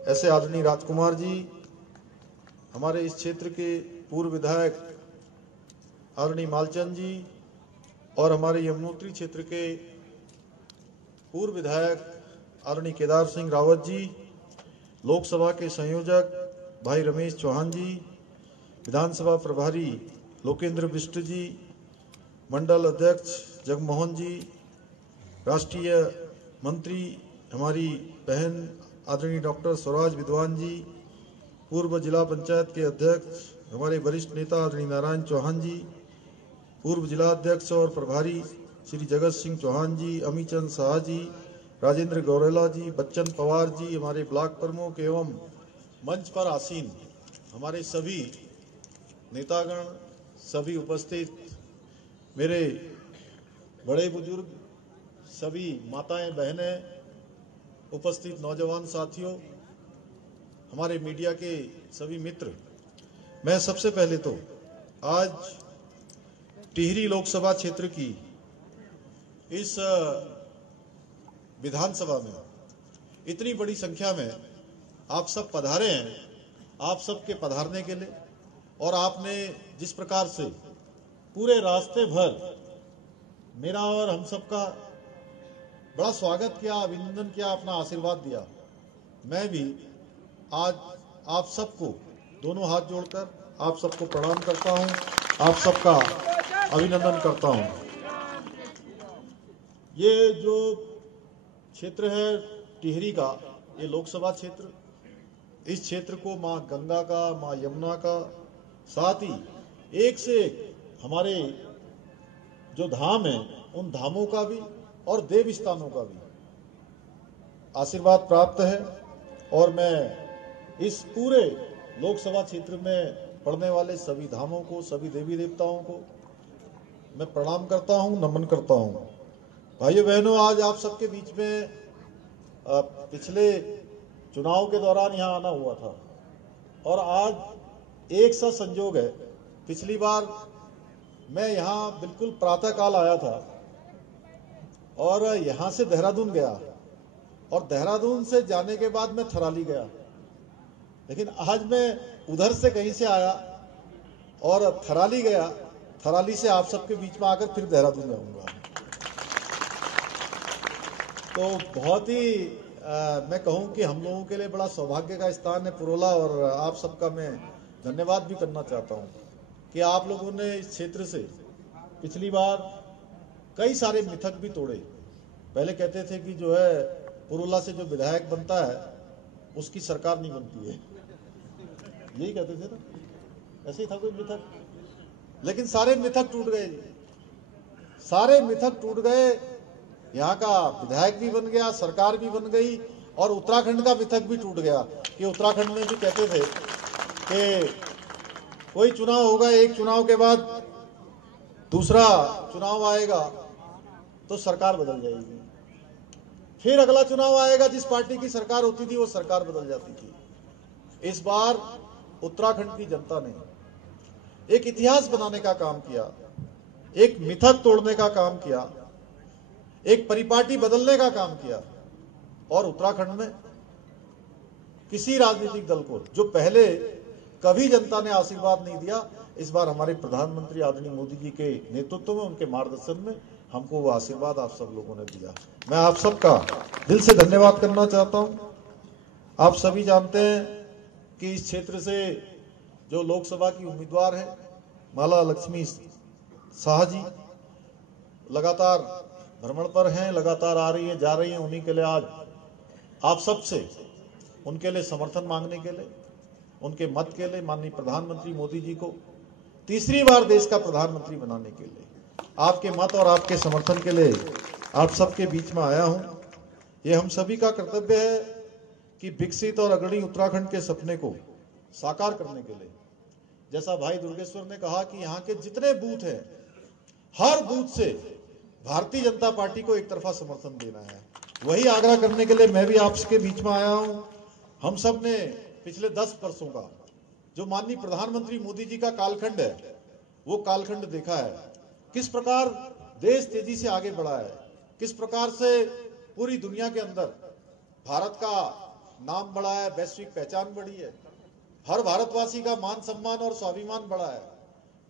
ऐसे आदरणीय राजकुमार जी, हमारे इस क्षेत्र के पूर्व विधायक आदरणीय मालचंद जी और हमारे यमुनोत्री क्षेत्र के पूर्व विधायक आदरणीय केदार सिंह रावत जी, लोकसभा के संयोजक भाई रमेश चौहान जी, विधानसभा प्रभारी लोकेंद्र बिष्ट जी, मंडल अध्यक्ष जगमोहन जी, राष्ट्रीय मंत्री हमारी बहन आदरणीय डॉक्टर स्वराज विद्वान जी, पूर्व जिला पंचायत के अध्यक्ष हमारे वरिष्ठ नेता आदरणीय नारायण चौहान जी, पूर्व जिला अध्यक्ष और प्रभारी श्री जगत सिंह चौहान जी, अमीचंद शाह जी, राजेंद्र गौरेला जी, बच्चन पवार जी, हमारे ब्लॉक प्रमुख एवं मंच पर आसीन हमारे सभी नेतागण, सभी उपस्थित मेरे बड़े बुजुर्ग, सभी माताएं बहनें, उपस्थित नौजवान साथियों, हमारे मीडिया के सभी मित्र, मैं सबसे पहले तो आज टिहरी लोकसभा क्षेत्र की इस विधानसभा में इतनी बड़ी संख्या में आप सब पधारे हैं, आप सबके पधारने के लिए और आपने जिस प्रकार से पूरे रास्ते भर मेरा और हम सबका बड़ा स्वागत किया, अभिनंदन किया, अपना आशीर्वाद दिया, मैं भी आज आप सबको दोनों हाथ जोड़कर आप सबको प्रणाम करता हूं, आप सबका अभिनंदन करता हूं। ये जो क्षेत्र है टिहरी का, ये लोकसभा क्षेत्र, इस क्षेत्र को मां गंगा का, मां यमुना का, साथ ही एक से एक हमारे जो धाम है उन धामों का भी और देव स्थानों का भी आशीर्वाद प्राप्त है। और मैं इस पूरे लोकसभा क्षेत्र में पड़ने वाले सभी धामों को, सभी देवी देवताओं को मैं प्रणाम करता हूं, नमन करता हूं। भाइयों बहनों, आज आप सबके बीच में पिछले चुनाव के दौरान यहां आना हुआ था और आज एक सा संजोग है, पिछली बार मैं यहां बिल्कुल प्रातःकाल आया था और यहां से देहरादून गया और देहरादून से जाने के बाद मैं थराली गया, लेकिन आज मैं उधर से कहीं से आया और थराली गया, थराली से आप सबके बीच में आकर फिर देहरादून जाऊंगा। तो बहुत ही मैं कहूं कि हम लोगों के लिए बड़ा सौभाग्य का स्थान है पुरोला, और आप सबका मैं धन्यवाद भी करना चाहता हूं कि आप लोगों ने इस क्षेत्र से पिछली बार कई सारे मिथक भी तोड़े। पहले कहते थे कि जो है पुरोला से जो विधायक बनता है उसकी सरकार नहीं बनती है, यही कहते थे ना, ऐसे ही था कोई मिथक, लेकिन सारे मिथक टूट गए, सारे मिथक टूट गए। यहाँ का विधायक भी बन गया, सरकार भी बन गई और उत्तराखंड का मिथक भी टूट गया कि उत्तराखंड में भी कहते थे कि कोई चुनाव होगा, एक चुनाव के बाद दूसरा चुनाव आएगा तो सरकार बदल जाएगी, फिर अगला चुनाव आएगा, जिस पार्टी की सरकार होती थी वो सरकार बदल जाती थी। इस बार उत्तराखंड की जनता ने एक इतिहास बनाने का काम किया, एक मिथक तोड़ने का काम किया, एक परिपाटी बदलने का काम किया और उत्तराखंड में किसी राजनीतिक दल को जो पहले कभी जनता ने आशीर्वाद नहीं दिया, इस बार हमारे प्रधानमंत्री आदरणीय मोदी जी के नेतृत्व में, उनके मार्गदर्शन में हमको वो आशीर्वाद आप सब लोगों ने दिया। मैं आप सबका दिल से धन्यवाद करना चाहता हूं। आप सभी जानते हैं कि इस क्षेत्र से जो लोकसभा की उम्मीदवार है माला लक्ष्मी शाह जी लगातार भ्रमण पर हैं, लगातार आ रही है, जा रही है। उन्हीं के लिए आज आप सबसे उनके लिए समर्थन मांगने के लिए, उनके मत के लिए माननीय प्रधानमंत्री मोदी जी को तीसरी बार देश का प्रधानमंत्री बनाने के लिए आपके मत और आपके समर्थन के लिए आप सबके बीच में आया हूं। ये हम सभी का कर्तव्य है कि विकसित और अग्रणी उत्तराखंड के सपने को साकार करने के लिए, जैसा भाई दुर्गेश्वर ने कहा कि यहाँ के जितने बूथ हैं, हर बूथ से भारतीय जनता पार्टी को एक तरफा समर्थन देना है, वही आग्रह करने के लिए मैं भी आपके बीच में आया हूं। हम सब ने पिछले 10 वर्षों का जो माननीय प्रधानमंत्री मोदी जी का कालखंड है, वो कालखंड देखा है, किस प्रकार देश तेजी से आगे बढ़ा है, किस प्रकार से पूरी दुनिया के अंदर भारत का नाम बढ़ा है, वैश्विक पहचान बढ़ी है, हर भारतवासी का मान सम्मान और स्वाभिमान बढ़ा है,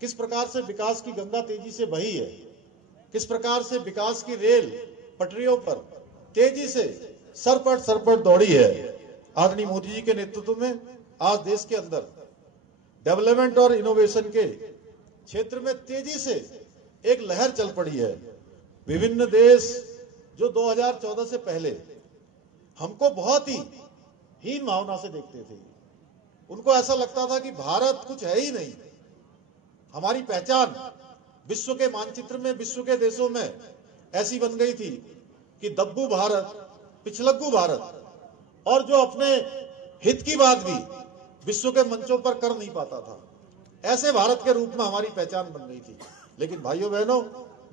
किस प्रकार से विकास की गंगा तेजी से बही है, किस प्रकार से विकास की रेल पटरियों पर तेजी से सरपट दौड़ी है। आदरणीय मोदी जी के नेतृत्व में आज देश के अंदर डेवलपमेंट और इनोवेशन के क्षेत्र में तेजी से एक लहर चल पड़ी है। विभिन्न देश जो 2014 से पहले हमको बहुत ही हीन भावना से देखते थे। उनको ऐसा लगता था कि भारत कुछ है ही नहीं। हमारी पहचान विश्व के मानचित्र में, विश्व के देशों में ऐसी बन गई थी कि दब्बू भारत, पिछलग्गू भारत, और जो अपने हित की बात भी विश्व के मंचों पर कर नहीं पाता था, ऐसे भारत के रूप में हमारी पहचान बन गई थी। लेकिन भाइयों बहनों,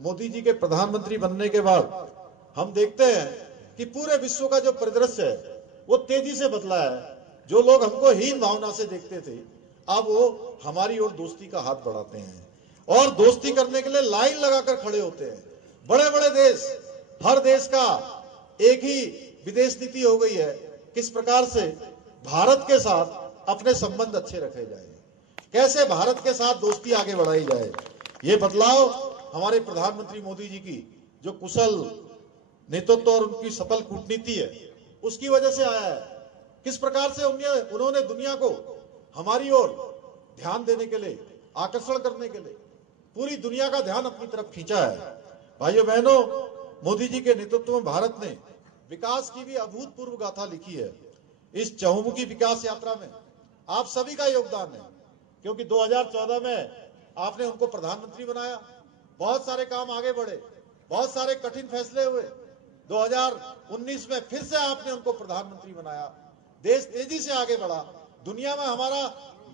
मोदी जी के प्रधानमंत्री बनने के बाद हम देखते हैं कि पूरे विश्व का जो परिदृश्य है वो तेजी से बदला है। जो लोग हमको हीन भावना से देखते थे, अब वो हमारी ओर दोस्ती का हाथ बढ़ाते हैं और दोस्ती करने के लिए लाइन लगाकर खड़े होते हैं। बड़े बड़े देश, हर देश का एक ही विदेश नीति हो गई है, किस प्रकार से भारत के साथ अपने संबंध अच्छे रखे जाए, कैसे भारत के साथ दोस्ती आगे बढ़ाई जाए। ये बदलाव हमारे प्रधानमंत्री मोदी जी की जो कुशल नेतृत्व और उनकी सफल कूटनीति है उसकी वजह से आया है। किस प्रकार से उन्होंने दुनिया को हमारी ओर ध्यान देने के लिए, आकर्षण करने के लिए पूरी दुनिया का ध्यान अपनी तरफ खींचा है। भाइयों बहनों, मोदी जी के नेतृत्व में भारत ने विकास की भी अभूतपूर्व गाथा लिखी है। इस चहुमुखी विकास यात्रा में आप सभी का योगदान है, क्योंकि 2014 में आपने उनको प्रधानमंत्री बनाया, बहुत सारे काम आगे बढ़े, बहुत सारे कठिन फैसले हुए। 2019 में फिर से आपने उनको प्रधानमंत्री बनाया, देश तेजी से आगे बढ़ा, दुनिया में हमारा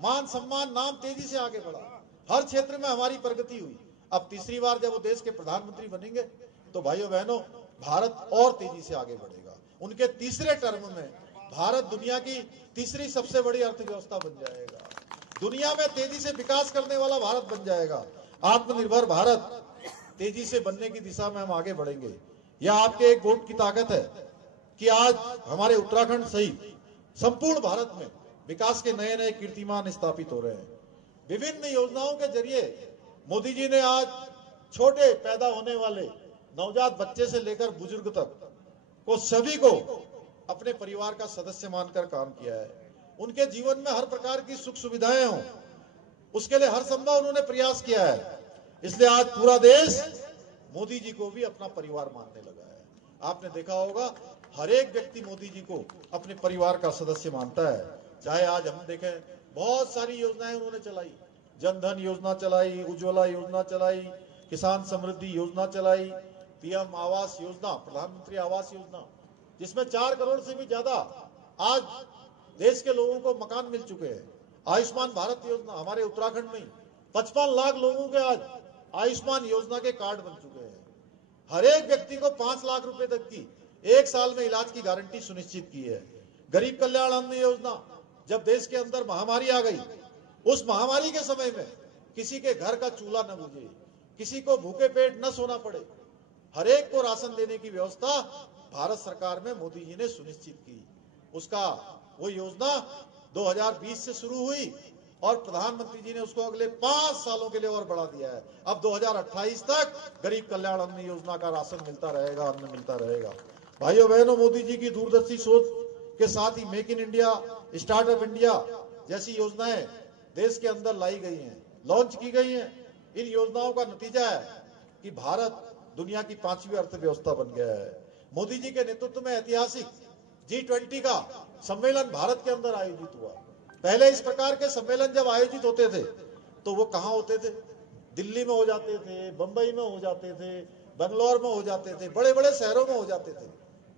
मान सम्मान, नाम तेजी से आगे बढ़ा, हर क्षेत्र में हमारी प्रगति हुई। अब तीसरी बार जब वो देश के प्रधानमंत्री बनेंगे तो भाइयों बहनों, भारत और तेजी से आगे बढ़ेगा। उनके तीसरे टर्म में भारत दुनिया की तीसरी सबसे बड़ी अर्थव्यवस्था बन जाएगा, दुनिया में तेजी से विकास करने वाला भारत बन जाएगा। आत्मनिर्भर भारत तेजी से बनने की दिशा में हम आगे बढ़ेंगे। यह आपके एक वोट की ताकत है कि आज हमारे उत्तराखंड सहित संपूर्ण भारत में विकास के नए नए कीर्तिमान स्थापित हो रहे हैं। विभिन्न योजनाओं के जरिए मोदी जी ने आज छोटे पैदा होने वाले नवजात बच्चे से लेकर बुजुर्ग तक को सभी को अपने परिवार का सदस्य मानकर काम किया है। उनके जीवन में हर प्रकार की सुख सुविधाएं हों, उसके लिए हर संभव उन्होंने प्रयास किया है। इसलिए आज पूरा देश मोदी जी को भी अपना परिवार मानने लगा है। आपने देखा होगा हर एक व्यक्ति मोदी जी को अपने परिवार का सदस्य मानता है। चाहे आज हम देखें, बहुत सारी योजनाएं उन्होंने चलाई, जनधन योजना चलाई, उज्ज्वला योजना चलाई, किसान समृद्धि योजना चलाई, पीएम आवास योजना, प्रधानमंत्री आवास योजना, जिसमें 4 करोड़ से भी ज्यादा आज देश के लोगों को मकान मिल चुके हैं। आयुष्मान भारत योजना, हमारे उत्तराखंड में 55 लाख लोगों के आज आयुष्मान योजना के कार्ड बन चुके हैं। हर एक व्यक्ति को 5 लाख रुपए तक की 1 साल में इलाज की गारंटी सुनिश्चित की है। गरीब कल्याण अन्न योजना, जब देश के अंदर महामारी आ गई, उस महामारी के समय में किसी के घर का चूल्हा न बुझे, किसी को भूखे पेट न सोना पड़े, हर एक को राशन देने की व्यवस्था भारत सरकार में मोदी जी ने सुनिश्चित की। उसका वो योजना 2020 से शुरू हुई और प्रधानमंत्री जी ने उसको अगले 5 सालों के लिए और बढ़ा दिया है। अब 2028 तक गरीब कल्याण अन्न योजना का राशन मिलता रहेगा, अन्न मिलता रहेगा। भाइयों बहनों, मोदी जी की दूरदर्शी सोच के साथ ही make in India, startup India जैसी योजनाएं देश के अंदर लाई गई हैं, लॉन्च की गई हैं। इन योजनाओं का नतीजा है कि भारत दुनिया की 5वीं अर्थव्यवस्था बन गया है। मोदी जी के नेतृत्व में ऐतिहासिक G20 का सम्मेलन भारत के अंदर आयोजित हुआ। पहले इस प्रकार के सम्मेलन जब आयोजित होते थे तो वो कहाँ होते थे? दिल्ली में हो जाते थे, बंबई में हो जाते थे, बेंगलोर में हो जाते थे, बड़े बड़े शहरों में हो जाते थे।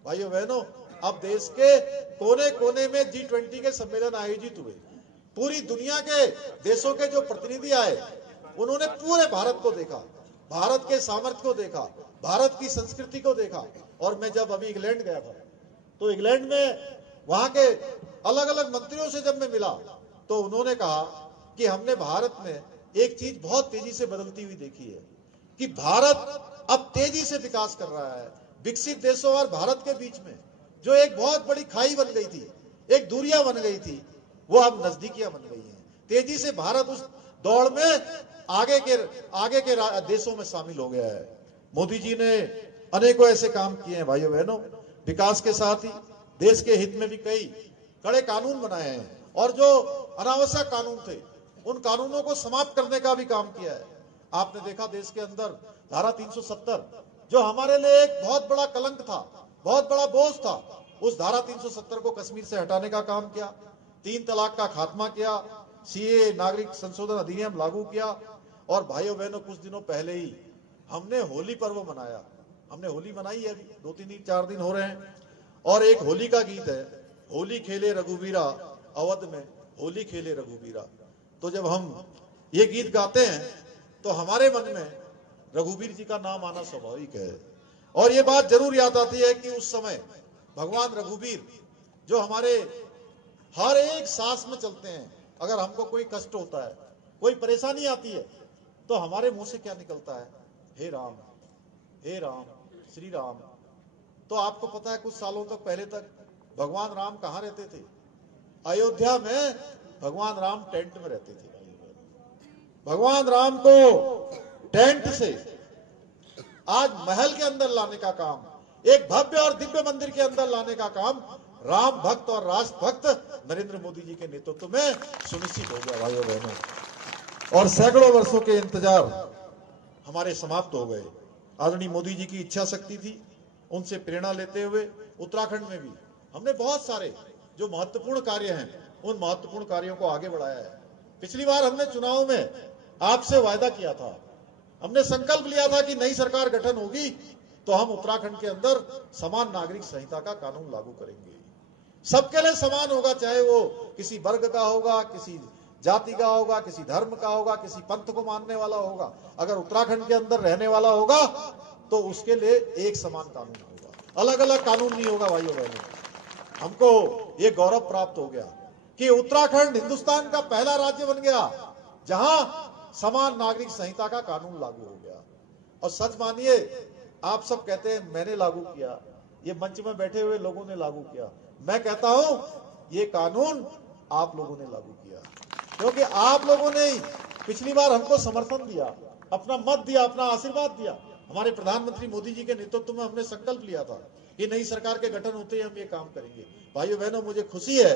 भाइयों बहनों, अब देश के कोने कोने में G20 के सम्मेलन आयोजित हुए। पूरी दुनिया के देशों के जो प्रतिनिधि आए, उन्होंने पूरे भारत को देखा, भारत के सामर्थ्य को देखा, भारत की संस्कृति को देखा। और मैं जब अभी इंग्लैंड गया था तो इंग्लैंड में वहां के अलग अलग मंत्रियों से जब मैं मिला तो उन्होंने कहा कि हमने भारत में एक चीज बहुत तेजी से बदलती हुई देखी है कि भारत अब तेजी से विकास कर रहा है। विकसित देशों और भारत के बीच में जो एक बहुत बड़ी खाई बन गई थी, एक दूरियां बन गई थी, वो अब नजदीकियां बन गई हैं। तेजी से भारत उस दौड़ में आगे के देशों में शामिल हो गया है। मोदी जी ने अनेकों ऐसे काम किए हैं। भाइयों बहनों, विकास के साथ ही देश के हित में भी कई कड़े कानून बनाए हैं और जो अनावश्यक कानून थे उन कानूनों को समाप्त करने का भी काम किया है। आपने देखा देश के अंदर धारा 370 जो हमारे लिए एक बहुत बड़ा कलंक था, बहुत बड़ा बोझ था, उस धारा 370 को कश्मीर से हटाने का काम किया, 3 तलाक का खात्मा किया, सीए नागरिक संशोधन अधिनियम लागू किया। और भाइयों बहनों, कुछ दिनों पहले ही हमने होली पर्व मनाया। हमने होली मनाई है, अभी 2-3 दिन 4 दिन हो रहे हैं। और एक होली का गीत है, होली खेले रघुवीरा अवध में, होली खेले रघुवीरा। तो जब हम ये गीत गाते हैं तो हमारे मन में रघुवीर जी का नाम आना स्वाभाविक है। और ये बात जरूर याद आती है कि उस समय भगवान रघुवीर जो हमारे हर एक सांस में चलते हैं, अगर हमको कोई कष्ट होता है, कोई परेशानी आती है, तो हमारे मुंह से क्या निकलता है? हे राम, हे राम, श्री राम। तो आपको पता है, कुछ सालों तक पहले तक भगवान राम कहाँ रहते थे? अयोध्या में भगवान राम टेंट में रहते थे। भगवान राम को टेंट से आज महल के अंदर लाने का काम, एक भव्य और दिव्य मंदिर के अंदर लाने का काम राम भक्त और राष्ट्र भक्त नरेंद्र मोदी जी के नेतृत्व में सुनिश्चित हो गया भाइयों बहनों। और सैकड़ों वर्षों के इंतजार हमारे समाप्त हो गए। आदरणीय मोदी जी की इच्छा शक्ति थी, उनसे प्रेरणा लेते हुए उत्तराखंड में भी हमने बहुत सारे जो महत्वपूर्ण कार्य हैं, उन महत्वपूर्ण कार्यों को आगे बढ़ाया है। पिछली बार हमने चुनाव में आपसे वायदा किया था, हमने संकल्प लिया था कि नई सरकार गठन होगी तो हम उत्तराखंड के अंदर समान नागरिक संहिता का कानून लागू करेंगे। सबके लिए समान होगा, चाहे वो किसी वर्ग का होगा, किसी जाति का होगा, किसी धर्म का होगा, किसी पंथ को मानने वाला होगा। अगर उत्तराखंड के अंदर रहने वाला होगा तो उसके लिए एक समान कानून होगा, अलग अलग कानून नहीं होगा। भाइयों बहनों, हमको ये गौरव प्राप्त हो गया कि उत्तराखंड हिंदुस्तान का पहला राज्य बन गया जहां समान नागरिक संहिता का कानून लागू हो गया। और सच मानिए, आप सब कहते हैं मैंने लागू किया, ये मंच में बैठे हुए लोगों ने लागू किया। मैं कहता हूं ये कानून आप लोगों ने लागू किया, क्योंकि आप लोगों ने पिछली बार हमको समर्थन दिया, अपना मत दिया, अपना आशीर्वाद दिया। हमारे प्रधानमंत्री मोदी जी के नेतृत्व में हमने संकल्प लिया था कि नई सरकार के गठन होते ही हम ये काम करेंगे। भाइयों बहनों, मुझे खुशी है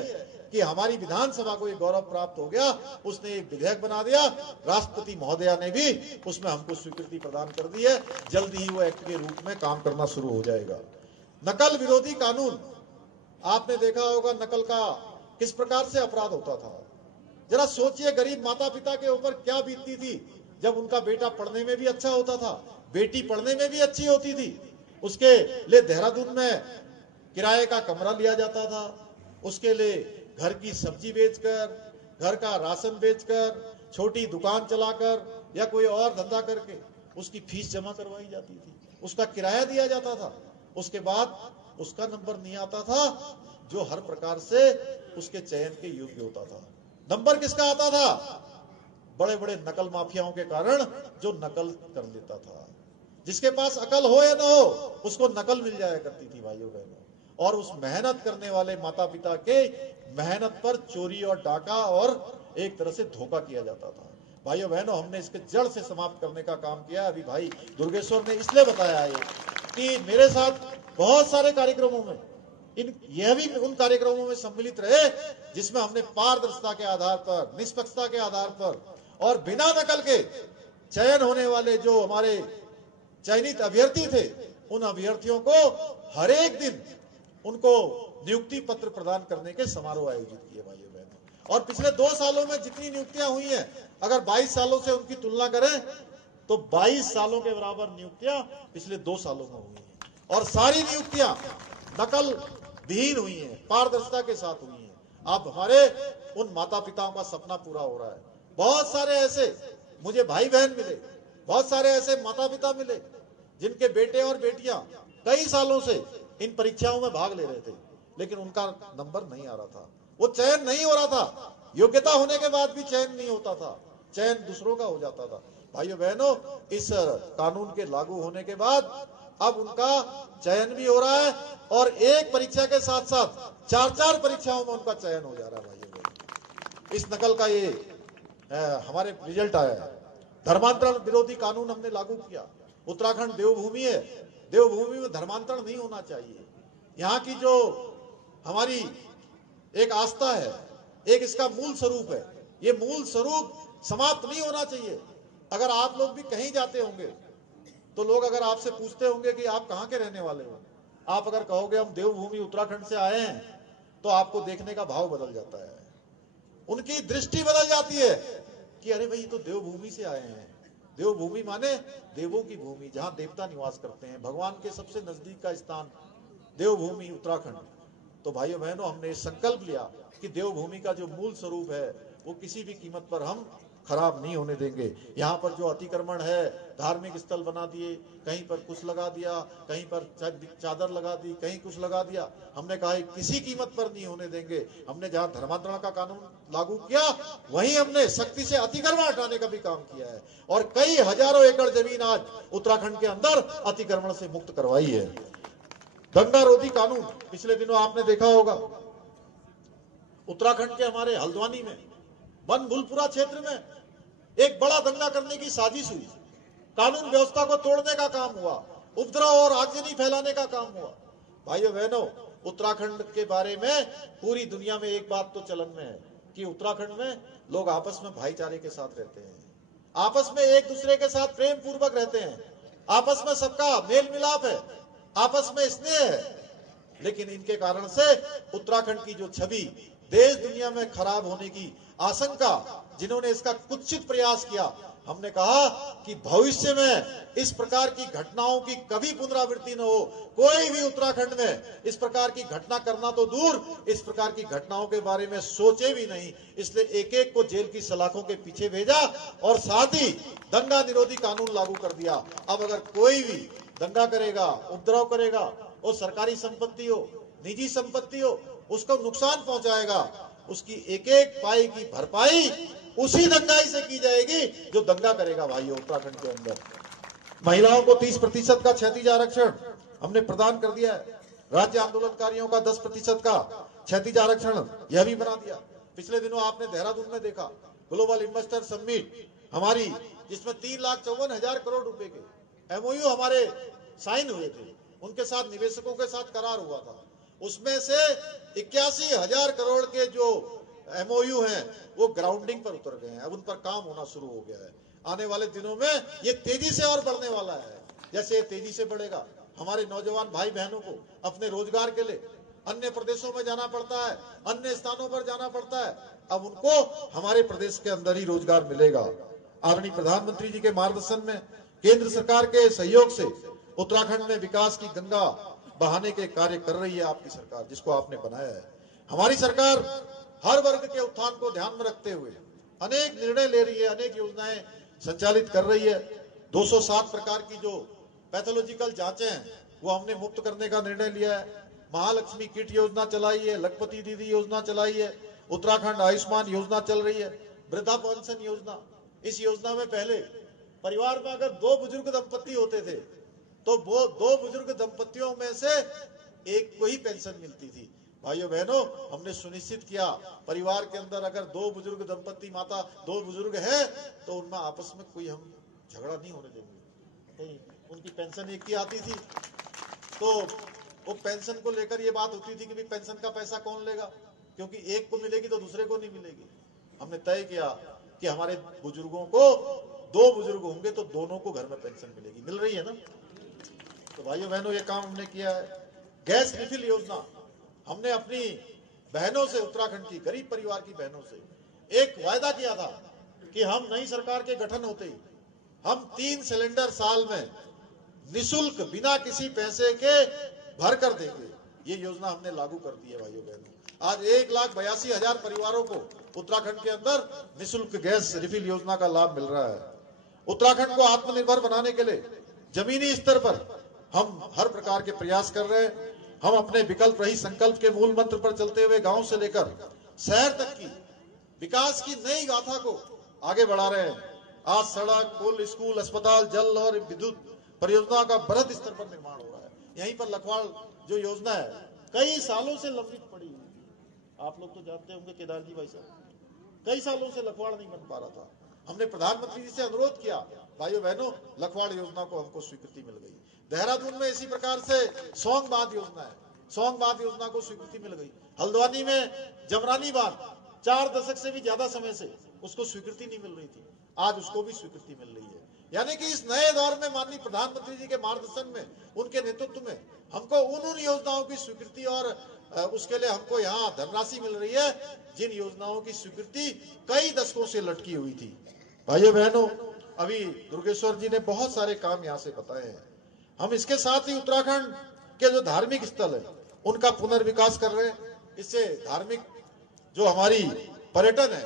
कि हमारी विधानसभा को ये गौरव प्राप्त हो गया, उसने एक विधेयक बना दिया, राष्ट्रपति महोदया ने भी उसमें हमको स्वीकृति प्रदान कर दी है। जल्दी ही वो एक्ट के रूप में काम करना शुरू हो जाएगा। नकल विरोधी कानून, आपने देखा होगा नकल का किस प्रकार से अपराध होता था। जरा सोचिए, गरीब माता पिता के ऊपर क्या बीतती थी जब उनका बेटा पढ़ने में भी अच्छा होता था, बेटी पढ़ने में भी अच्छी होती थी, उसके लिए देहरादून में किराए का कमरा लिया जाता था, उसके लिए घर की सब्जी बेचकर, घर का राशन बेचकर, छोटी दुकान चलाकर या कोई और धंधा करके उसकी फीस जमा करवाई जाती थी, उसका किराया दिया जाता था। उसके बाद उसका नंबर नहीं आता था जो हर प्रकार से उसके चयन के योग्य होता था। नंबर किसका आता था? बड़े बड़े नकल माफियाओं के कारण, जो नकल कर लेता था। जिसके पास अकल हो या ना हो, उसको नकल मिल जाया करती थी भाइयों बहनों। और उस मेहनत करने वाले माता पिता के मेहनत पर चोरी और डाका और एक तरह से धोखा किया जाता था। भाइयों बहनों, हमने इसके जड़ से समाप्त करने का काम किया। अभी भाई दुर्गेश्वर ने इसलिए बताया है कि मेरे साथ बहुत सारे कार्यक्रमों में यह भी उन कार्यक्रमों में सम्मिलित रहे जिसमें हमने पारदर्शिता के आधार पर, निष्पक्षता के आधार पर और बिना नकल के चयन होने वाले जो हमारे चयनित अभ्यर्थी थे, उन अभ्यर्थियों को हर एक दिन उनको नियुक्ति पत्र प्रदान करने के समारोह आयोजित किए भाइयों बहनों। और पिछले 2 सालों में जितनी नियुक्तियां हुई हैं, अगर 22 सालों से उनकी तुलना करें तो 22 सालों के बराबर नियुक्तियां पिछले 2 सालों में हुई हैं। और सारी नियुक्तियां नकल विहीन हुई हैं, पारदर्शिता के साथ हुई हैं। अब हमारे उन माता पिताओं का सपना पूरा हो रहा है। बहुत सारे ऐसे मुझे भाई बहन मिले, बहुत सारे ऐसे माता पिता मिले जिनके बेटे और बेटियां कई सालों से इन परीक्षाओं में भाग ले रहे थे, लेकिन उनका नंबर नहीं आ रहा था, वो चयन नहीं हो रहा था। योग्यता होने के बाद भी चयन नहीं होता था, चयन दूसरों का हो जाता था। भाइयों बहनों, इस कानून के लागू होने के बाद अब उनका चयन भी हो रहा है और एक परीक्षा के साथ साथ 4-4 परीक्षाओं में उनका चयन हो जा रहा है। भाइयों बहनों, इस नकल का ये हमारे रिजल्ट आया है। धर्मांतरण विरोधी कानून हमने लागू किया। उत्तराखंड देवभूमि है, देवभूमि में धर्मांतरण नहीं होना चाहिए। यहाँ की जो हमारी एक आस्था है, एक इसका मूल स्वरूप है, ये मूल स्वरूप समाप्त नहीं होना चाहिए। अगर आप लोग भी कहीं जाते होंगे तो लोग अगर आपसे पूछते होंगे कि आप कहाँ के रहने वाले हो, आप अगर कहोगे हम देवभूमि उत्तराखंड से आए हैं, तो आपको देखने का भाव बदल जाता है, उनकी दृष्टि बदल जाती है कि अरे भाई, तो देवभूमि से आए हैं। देवभूमि माने देवों की भूमि, जहां देवता निवास करते हैं, भगवान के सबसे नजदीक का स्थान देवभूमि उत्तराखंड। तो भाइयों बहनों, हमने संकल्प लिया कि देवभूमि का जो मूल स्वरूप है वो किसी भी कीमत पर हम खराब नहीं होने देंगे। यहाँ पर जो अतिक्रमण है, धार्मिक स्थल बना दिए, कहीं पर कुछ लगा दिया, कहीं पर चादर लगा दी, कहीं कुछ लगा दिया, हमने कहा किसी कीमत पर नहीं होने देंगे। हमने जहाँ धर्मांतरण का कानून लागू किया, वहीं हमने सख्ती से अतिक्रमण हटाने का भी काम किया है और कई हजारों एकड़ जमीन आज उत्तराखंड के अंदर अतिक्रमण से मुक्त करवाई है। दंगा रोधी कानून, पिछले दिनों आपने देखा होगा उत्तराखंड के हमारे हल्द्वानी में बनभूलपुरा क्षेत्र में एक बड़ा दंगा करने की साजिश हुई, कानून व्यवस्था को तोड़ने का काम हुआ, उपद्रव और आगजनी फैलाने का काम हुआ। भाइयों बहनों, उत्तराखंड के बारे में पूरी दुनिया में एक बात तो चलन में है कि उत्तराखंड में लोग आपस में भाईचारे के साथ रहते हैं, आपस में एक दूसरे के साथ प्रेम पूर्वक रहते हैं, आपस में सबका मेल मिलाप है, आपस में स्नेह है। लेकिन इनके कारण से उत्तराखंड की जो छवि देश दुनिया में खराब होने की आशंका, जिन्होंने इसका कुत्सित प्रयास किया, हमने कहा कि भविष्य में इस प्रकार की घटनाओं की कभी पुनरावृत्ति न हो। कोई भी उत्तराखंड में इस प्रकार की घटना करना तो दूर, इस प्रकार की घटनाओं के बारे में सोचे भी नहीं। इसलिए एक एक को जेल की सलाखों के पीछे भेजा और साथ ही दंगा निरोधी कानून लागू कर दिया। अब अगर कोई भी दंगा करेगा, उपद्रव करेगा, वो सरकारी संपत्ति हो, निजी संपत्ति हो, उसको नुकसान पहुंचाएगा, उसकी एक एक पाई की भरपाई उसी दंगाई से की जाएगी जो दंगा करेगा। भाइयों, उत्तराखंड के अंदर महिलाओं को 30% का क्षैतिज आरक्षण हमने प्रदान कर दिया है। राज्य आंदोलनकारियों का 10% का क्षैतिज आरक्षण यह भी बना दिया। पिछले दिनों आपने देहरादून में देखा ग्लोबल इन्वेस्टर समिट हमारी, जिसमें 3,54,000 करोड़ रुपए के MOU हमारे साइन हुए थे, उनके साथ निवेशकों के साथ करार हुआ था। उसमें से 81,000 करोड़ के जो MOU हैं वो ग्राउंडिंग पर उतर गए हैं, अब उन पर काम होना शुरू हो गया है। आने वाले दिनों में ये तेजी से और बढ़ने वाला है। जैसे ये तेजी से बढ़ेगा, हमारे नौजवान भाई बहनों को अपने रोजगार के लिए अन्य प्रदेशों में जाना पड़ता है, अन्य स्थानों पर जाना पड़ता है, अब उनको हमारे प्रदेश के अंदर ही रोजगार मिलेगा। आदरणीय प्रधानमंत्री जी के मार्गदर्शन में, केंद्र सरकार के सहयोग से उत्तराखंड में विकास की गंगा बहाने के कार्य कर रही है आपकी सरकार, जिसको आपने बनाया है। हमारी सरकार हर वर्ग के उत्थान को ध्यान में रखते हुए अनेक निर्णय ले रही है, अनेक योजनाएं संचालित कर रही है। 207 प्रकार की जो पैथोलॉजिकल जांचें हैं वो हमने मुक्त करने का निर्णय लिया है। महालक्ष्मी किट योजना चलाई है, लखपति दीदी योजना चलाई है, उत्तराखंड आयुष्मान योजना चल रही है, वृद्धा पेंशन योजना। इस योजना में पहले परिवार में अगर 2 बुजुर्ग दंपत्ति होते थे तो वो 2 बुजुर्ग दंपत्तियों में से एक को ही पेंशन मिलती थी। भाइयों बहनों, हमने सुनिश्चित किया परिवार के अंदर अगर 2 बुजुर्ग दंपत्ति, माता 2 बुजुर्ग हैं, तो उनमें आपस में कोई हम झगड़ा नहीं होने देंगे। उनकी पेंशन एक ही आती थी, तो वो पेंशन को लेकर ये बात होती थी कि पेंशन का पैसा कौन लेगा, क्योंकि एक को मिलेगी तो दूसरे को नहीं मिलेगी। हमने तय किया कि हमारे बुजुर्गों को 2 बुजुर्ग होंगे तो दोनों को घर में पेंशन मिलेगी। मिल रही है ना। तो भाइयों बहनों, ये काम हमने किया है। गैस रिफिल योजना हमने अपनी बहनों से, उत्तराखंड की गरीब परिवार की बहनों से एक वायदा किया था कि हम नई सरकार के गठन होते ही हम 3 सिलेंडर साल में निशुल्क बिना किसी पैसे के भर कर देंगे। ये योजना हमने लागू कर दी है। भाइयों बहनों, आज 1,82,000 परिवारों को उत्तराखंड के अंदर निशुल्क गैस रिफिल योजना का लाभ मिल रहा है। उत्तराखंड को आत्मनिर्भर बनाने के लिए जमीनी स्तर पर हम हर प्रकार के प्रयास कर रहे हैं। हम अपने विकल्प रहित संकल्प के मूल मंत्र पर चलते हुए गांव से लेकर शहर तक की विकास की नई गाथा को आगे बढ़ा रहे हैं। आज सड़क, पुल, स्कूल, अस्पताल, जल और विद्युत परियोजना का बृहद स्तर पर निर्माण हो रहा है। यहीं पर लखवाड़ जो योजना है कई सालों से लंबित पड़ी हुई थी। आप लोग तो जानते होंगे केदार जी भाई साहब, कई सालों से लखवाड़ नहीं बन पा रहा था। हमने प्रधानमंत्री जी से अनुरोध किया, भाइयों बहनों, लखवाड़ योजना को हमको स्वीकृति मिल गई। देहरादून में इसी प्रकार से सोंग बांध योजना है, सोंग बांध योजना को स्वीकृति मिल गई। हल्द्वानी में जमरानी बांध 4 दशक से भी ज्यादा समय से उसको स्वीकृति नहीं मिल रही थी, आज उसको भी स्वीकृति मिल रही है। यानी कि इस नए दौर में माननीय प्रधानमंत्री जी के मार्गदर्शन में, उनके नेतृत्व में हमको उन योजनाओं की स्वीकृति और उसके लिए हमको यहाँ धनराशि मिल रही है जिन योजनाओं की स्वीकृति कई दशकों से लटकी हुई थी। भाइयों बहनों, अभी दुर्गेश्वर जी ने बहुत सारे काम यहाँ से बताए हैं। हम इसके साथ ही उत्तराखंड के जो धार्मिक स्थल है उनका पुनर्विकास कर रहे हैं। इससे धार्मिक जो हमारी पर्यटन है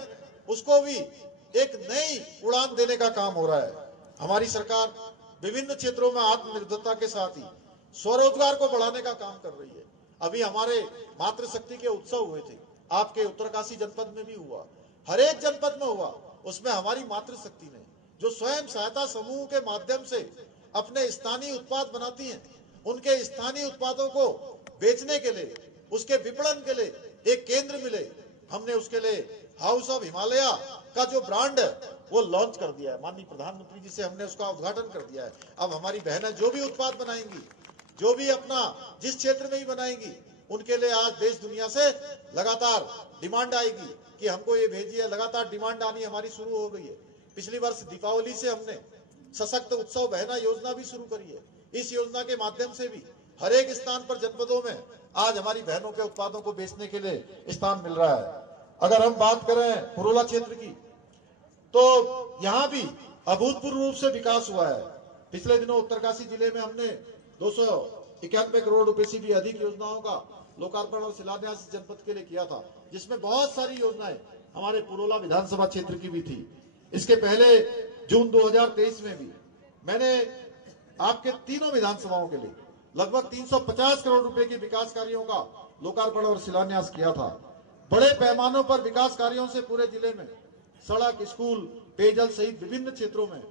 उसको भी एक नई उड़ान देने का काम हो रहा है। हमारी सरकार विभिन्न क्षेत्रों में आत्मनिर्भरता के साथ ही स्वरोजगार को बढ़ाने का काम कर रही है। अभी हमारे मातृशक्ति के उत्सव हुए थे, आपके उत्तरकाशी जनपद में भी हुआ, हर एक जनपद में हुआ। उसमें हमारी मातृशक्ति ने जो स्वयं सहायता समूह के माध्यम से अपने स्थानीय उत्पाद बनाती हैं, उनके स्थानीय उत्पादों को बेचने के लिए, उसके विपणन के लिए एक केंद्र मिले, हमने उसके लिए हाउस ऑफ हिमालय का जो ब्रांड है वो लॉन्च कर दिया है। माननीय प्रधानमंत्री जी से हमने उसका उद्घाटन कर दिया है। अब हमारी बहनें जो भी उत्पाद बनाएंगी, जो भी अपना जिस क्षेत्र में ही बनाएंगी, उनके लिए आज देश दुनिया से लगातार डिमांड आएगी कि हमको ये भेजिए। लगातार डिमांड आनी हमारी शुरू हो गई है। पिछली वर्ष दीपावली से हमने सशक्त उत्सव बहना योजना भी शुरू करी है। इस योजना के माध्यम से भी हर एक स्थान पर जनपदों में आज हमारी बहनों के उत्पादों को बेचने के लिए स्थान मिल रहा है। अगर हम बात करें पुरोला क्षेत्र की, तो यहाँ भी अभूतपूर्व रूप से विकास हुआ है। पिछले दिनों उत्तरकाशी जिले में हमने 291 करोड़ रुपए से भी अधिक योजनाओं का लोकार्पण और शिलान्यास जनपद के लिए किया था, जिसमें बहुत सारी योजनाएं हमारे पुरोला विधानसभा क्षेत्र की भी थी। इसके पहले जून 2023 में भी मैंने आपके तीनों विधानसभाओं के लिए लगभग 350 करोड़ रुपए के विकास कार्यों का लोकार्पण और शिलान्यास किया था। बड़े पैमानों पर विकास कार्यों से पूरे जिले में सड़क, स्कूल, पेयजल सहित विभिन्न क्षेत्रों में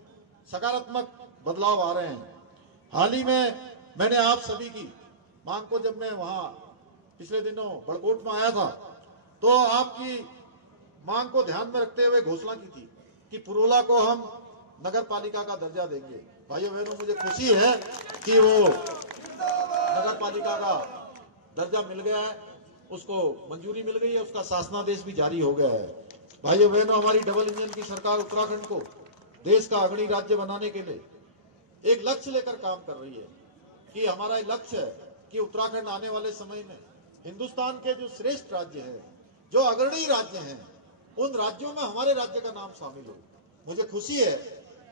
सकारात्मक बदलाव आ रहे हैं। हाल ही में मैंने आप सभी की मांग को, जब मैं वहां पिछले दिनों बड़कोट में आया था, तो आपकी मांग को ध्यान में रखते हुए घोषणा की थी कि पुरोला को हम नगर पालिका का दर्जा देंगे। भाइयों बहनों, मुझे खुशी है कि वो नगर पालिका का दर्जा मिल गया है, उसको मंजूरी मिल गई है, उसका शासनादेश भी जारी हो गया है। भाइयों बहनों, हमारी डबल इंजन की सरकार उत्तराखंड को देश का अग्रणी राज्य बनाने के लिए एक लक्ष्य लेकर काम कर रही है कि हमारा लक्ष्य है कि उत्तराखंड आने वाले समय में हिंदुस्तान के जो श्रेष्ठ राज्य हैं, जो अग्रणी राज्य हैं, उन राज्यों में हमारे राज्य का नाम शामिल हो। मुझे खुशी है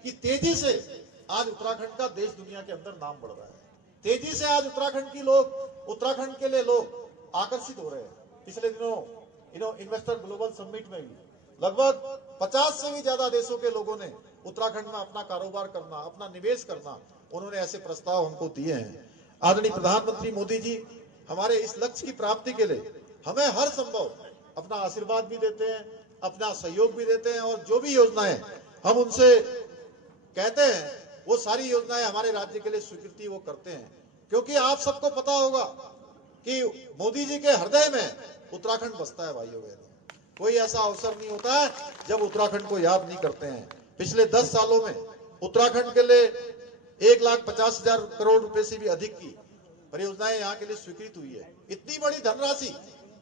कि तेजी से आज उत्तराखंड का देश दुनिया के अंदर नाम बढ़ रहा है। तेजी से आज उत्तराखंड के लिए लोग आकर्षित हो रहे हैं। पिछले दिनों इन्वेस्टर ग्लोबल समिट में भी लगभग 50 से भी ज्यादा देशों के लोगों ने उत्तराखंड में अपना कारोबार करना, अपना निवेश करना, उन्होंने ऐसे प्रस्ताव हमको दिए हैं। आदरणीय प्रधानमंत्री मोदी जी हमारे इस लक्ष्य की प्राप्ति के लिए हमें हर संभव अपना आशीर्वाद भी देते हैं, अपना सहयोग भी देते हैं, और जो भी योजनाएं हम उनसे कहते हैं वो सारी योजनाएं हमारे राज्य के लिए स्वीकृति वो करते हैं। क्योंकि आप सबको पता होगा कि मोदी जी के हृदय में उत्तराखंड बसता है। भाइयों बहनों, कोई ऐसा अवसर नहीं होता है जब उत्तराखंड को याद नहीं करते हैं। पिछले 10 सालों में उत्तराखंड के लिए 1,50,000 करोड़ रुपए से भी अधिक की परियोजनाएं यहाँ के लिए स्वीकृत हुई है। इतनी बड़ी धनराशि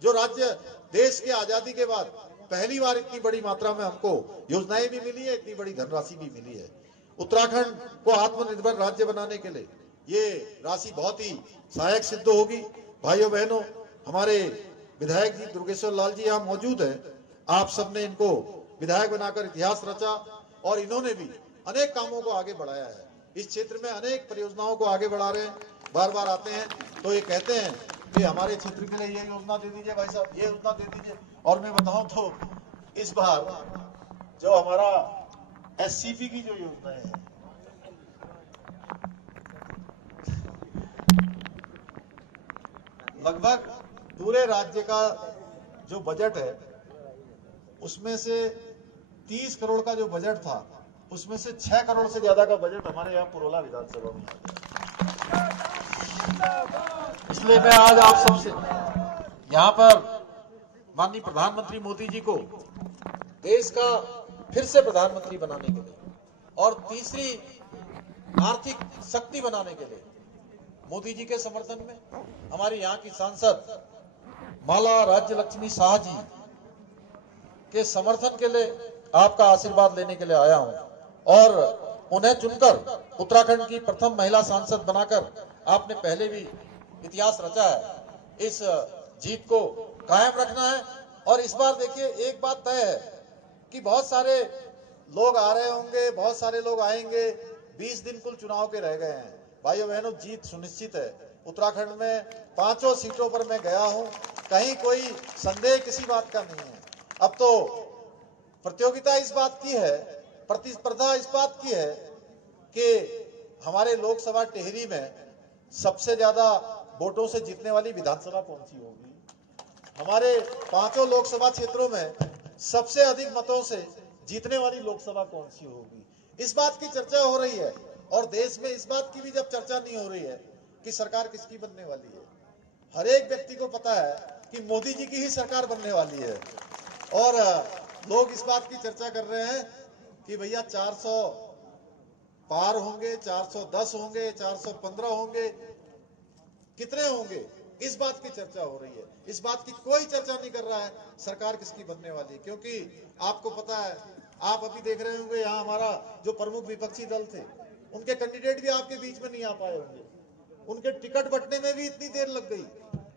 जो राज्य देश के आजादी के बाद पहली बार इतनी बड़ी मात्रा में हमको योजनाएं भी मिली है, इतनी बड़ी धनराशि भी मिली है। उत्तराखंड को आत्मनिर्भर राज्य बनाने के लिए ये राशि बहुत ही सहायक सिद्ध होगी। भाइयों बहनों, हमारे विधायक जी दुर्गेश्वर लाल जी यहाँ मौजूद हैं। आप सबने इनको विधायक बनाकर इतिहास रचा और इन्होंने भी अनेक कामों को आगे बढ़ाया है। इस क्षेत्र में अनेक परियोजनाओं को आगे बढ़ा रहे हैं। बार बार आते हैं तो ये कहते हैं कि हमारे क्षेत्र के लिए ये योजना दे दीजिए भाई साहब, ये योजना दे दीजिए। और मैं बताऊं तो इस बार जो हमारा SCP की जो योजना है, लगभग पूरे राज्य का जो बजट है उसमें से 30 करोड़ का जो बजट था उसमें से 6 करोड़ से ज्यादा का बजट हमारे यहाँ पुरोला विधानसभा में। इसलिए मैं आज आप सबसे यहाँ पर माननीय प्रधानमंत्री मोदी जी को देश का फिर से प्रधानमंत्री बनाने के लिए और तीसरी आर्थिक शक्ति बनाने के लिए मोदी जी के समर्थन में हमारे यहाँ की सांसद माला राज्य लक्ष्मी शाह जी के समर्थन के लिए आपका आशीर्वाद लेने के लिए आया हूं। और उन्हें चुनकर उत्तराखंड की प्रथम महिला सांसद बनाकर आपने पहले भी इतिहास रचा है। इस जीत को कायम रखना है। और इस बार देखिए एक बात तय है कि बहुत सारे लोग आ रहे होंगे, बहुत सारे लोग आएंगे। 20 दिन कुल चुनाव के रह गए हैं। भाइयों बहनों, जीत सुनिश्चित है। उत्तराखंड में 5 सीटों पर मैं गया हूं, कहीं कोई संदेह किसी बात का नहीं है। अब तो प्रतियोगिता इस बात की है, प्रतिस्पर्धा इस बात की है कि हमारे लोकसभा टिहरी में सबसे ज्यादा वोटों से जीतने वाली विधानसभा कौन सी होगी, हमारे 5 लोकसभा क्षेत्रों में सबसे अधिक मतों से जीतने वाली लोकसभा कौन सी होगी, इस बात की चर्चा हो रही है। और देश में इस बात की भी जब चर्चा नहीं हो रही है कि सरकार किसकी बनने वाली है, हर एक व्यक्ति को पता है कि मोदी जी की ही सरकार बनने वाली है। और लोग इस बात की चर्चा कर रहे हैं कि भैया 400 पार होंगे, 410 होंगे, 415 होंगे, कितने होंगे, इस बात की चर्चा हो रही है। इस बात की कोई चर्चा नहीं कर रहा है सरकार किसकी बनने वाली है। क्योंकि आपको पता है, आप अभी देख रहे होंगे यहाँ हमारा जो प्रमुख विपक्षी दल थे, उनके कैंडिडेट भी आपके बीच में नहीं आ पाए होंगे। उनके टिकट बंटने में भी इतनी देर लग गई,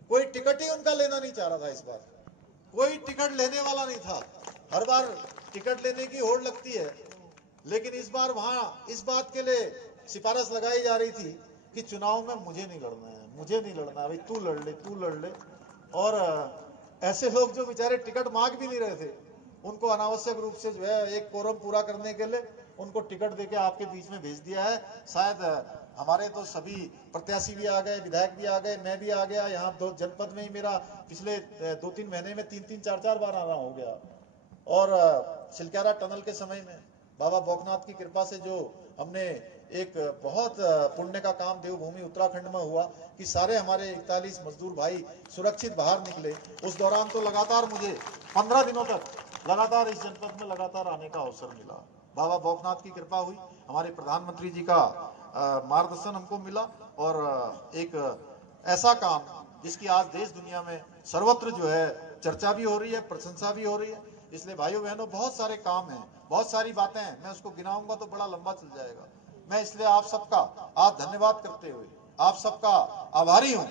कोई टिकट ही उनका लेना नहीं चाह रहा था। इस बार कोई टिकट लेने वाला नहीं था। हर बार टिकट लेने की होड़ लगती है, लेकिन इस बार वहां इस बात के लिए सिफारिश लगाई जा रही थी कि चुनाव में मुझे नहीं लड़ना है, मुझे नहीं लड़ना, भाई तू लड़ ले, तू लड़ ले। और ऐसे लोग जो बेचारे टिकट मांग भी नहीं रहे थे, उनको अनावश्यक रूप से जो है एक कोरम पूरा करने के लिए उनको टिकट देके आपके बीच में भेज दिया है। शायद हमारे तो सभी प्रत्याशी भी आ गए, विधायक भी आ गए, मैं भी आ गया। यहाँ 2 जनपद में ही मेरा पिछले 2-3 महीने में 3-3, 4-4 बार आना हो गया। और सिलक्यारा टनल के समय में बाबा भोकनाथ की कृपा से जो हमने एक बहुत पुण्य का काम देवभूमि उत्तराखंड में हुआ कि सारे हमारे 41 मजदूर भाई सुरक्षित बाहर निकले। उस दौरान तो लगातार मुझे 15 दिनों तक लगातार इस जनपद में लगातार आने का अवसर मिला। बाबा भोकनाथ की कृपा हुई, हमारे प्रधानमंत्री जी का मार्गदर्शन हमको मिला और एक ऐसा काम जिसकी आज देश दुनिया में सर्वत्र जो है चर्चा भी हो रही है, प्रशंसा भी हो रही है। इसलिए भाइयों बहनों, बहुत सारे काम हैं, बहुत सारी बातें हैं, मैं उसको गिनाऊंगा तो बड़ा लंबा चल जाएगा। मैं इसलिए आप सबका आज धन्यवाद करते हुए आप सबका आभारी हूं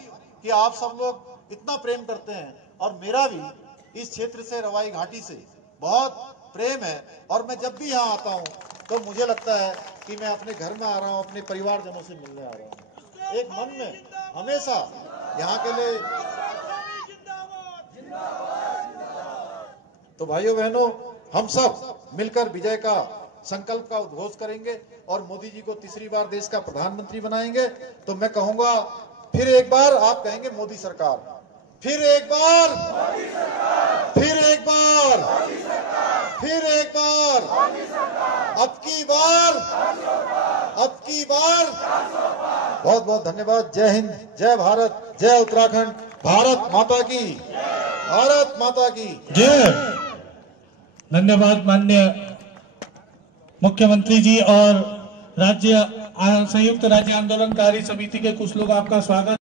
कि आप सब लोग इतना प्रेम करते हैं। और मेरा भी इस क्षेत्र से, रवाई घाटी से बहुत प्रेम है। और मैं जब भी यहाँ आता हूँ तो मुझे लगता है कि मैं अपने घर में आ रहा हूँ, अपने परिवारजनों से मिलने आ रहा हूँ। एक मन में हमेशा यहाँ के लिए। तो भाइयों बहनों, हम सब मिलकर विजय का संकल्प का उद्घोष करेंगे और मोदी जी को तीसरी बार देश का प्रधानमंत्री बनाएंगे। तो मैं कहूंगा, फिर एक बार आप कहेंगे मोदी सरकार, फिर एक बार, फिर एक बार, फिर एक बार, अब की बार, अब की बार। बहुत बहुत धन्यवाद। जय हिंद, जय भारत, जय उत्तराखंड। भारत माता की, भारत माता की जय। धन्यवाद माननीय मुख्यमंत्री जी और राज्य संयुक्त राज्य आंदोलनकारी समिति के कुछ लोग, आपका स्वागत।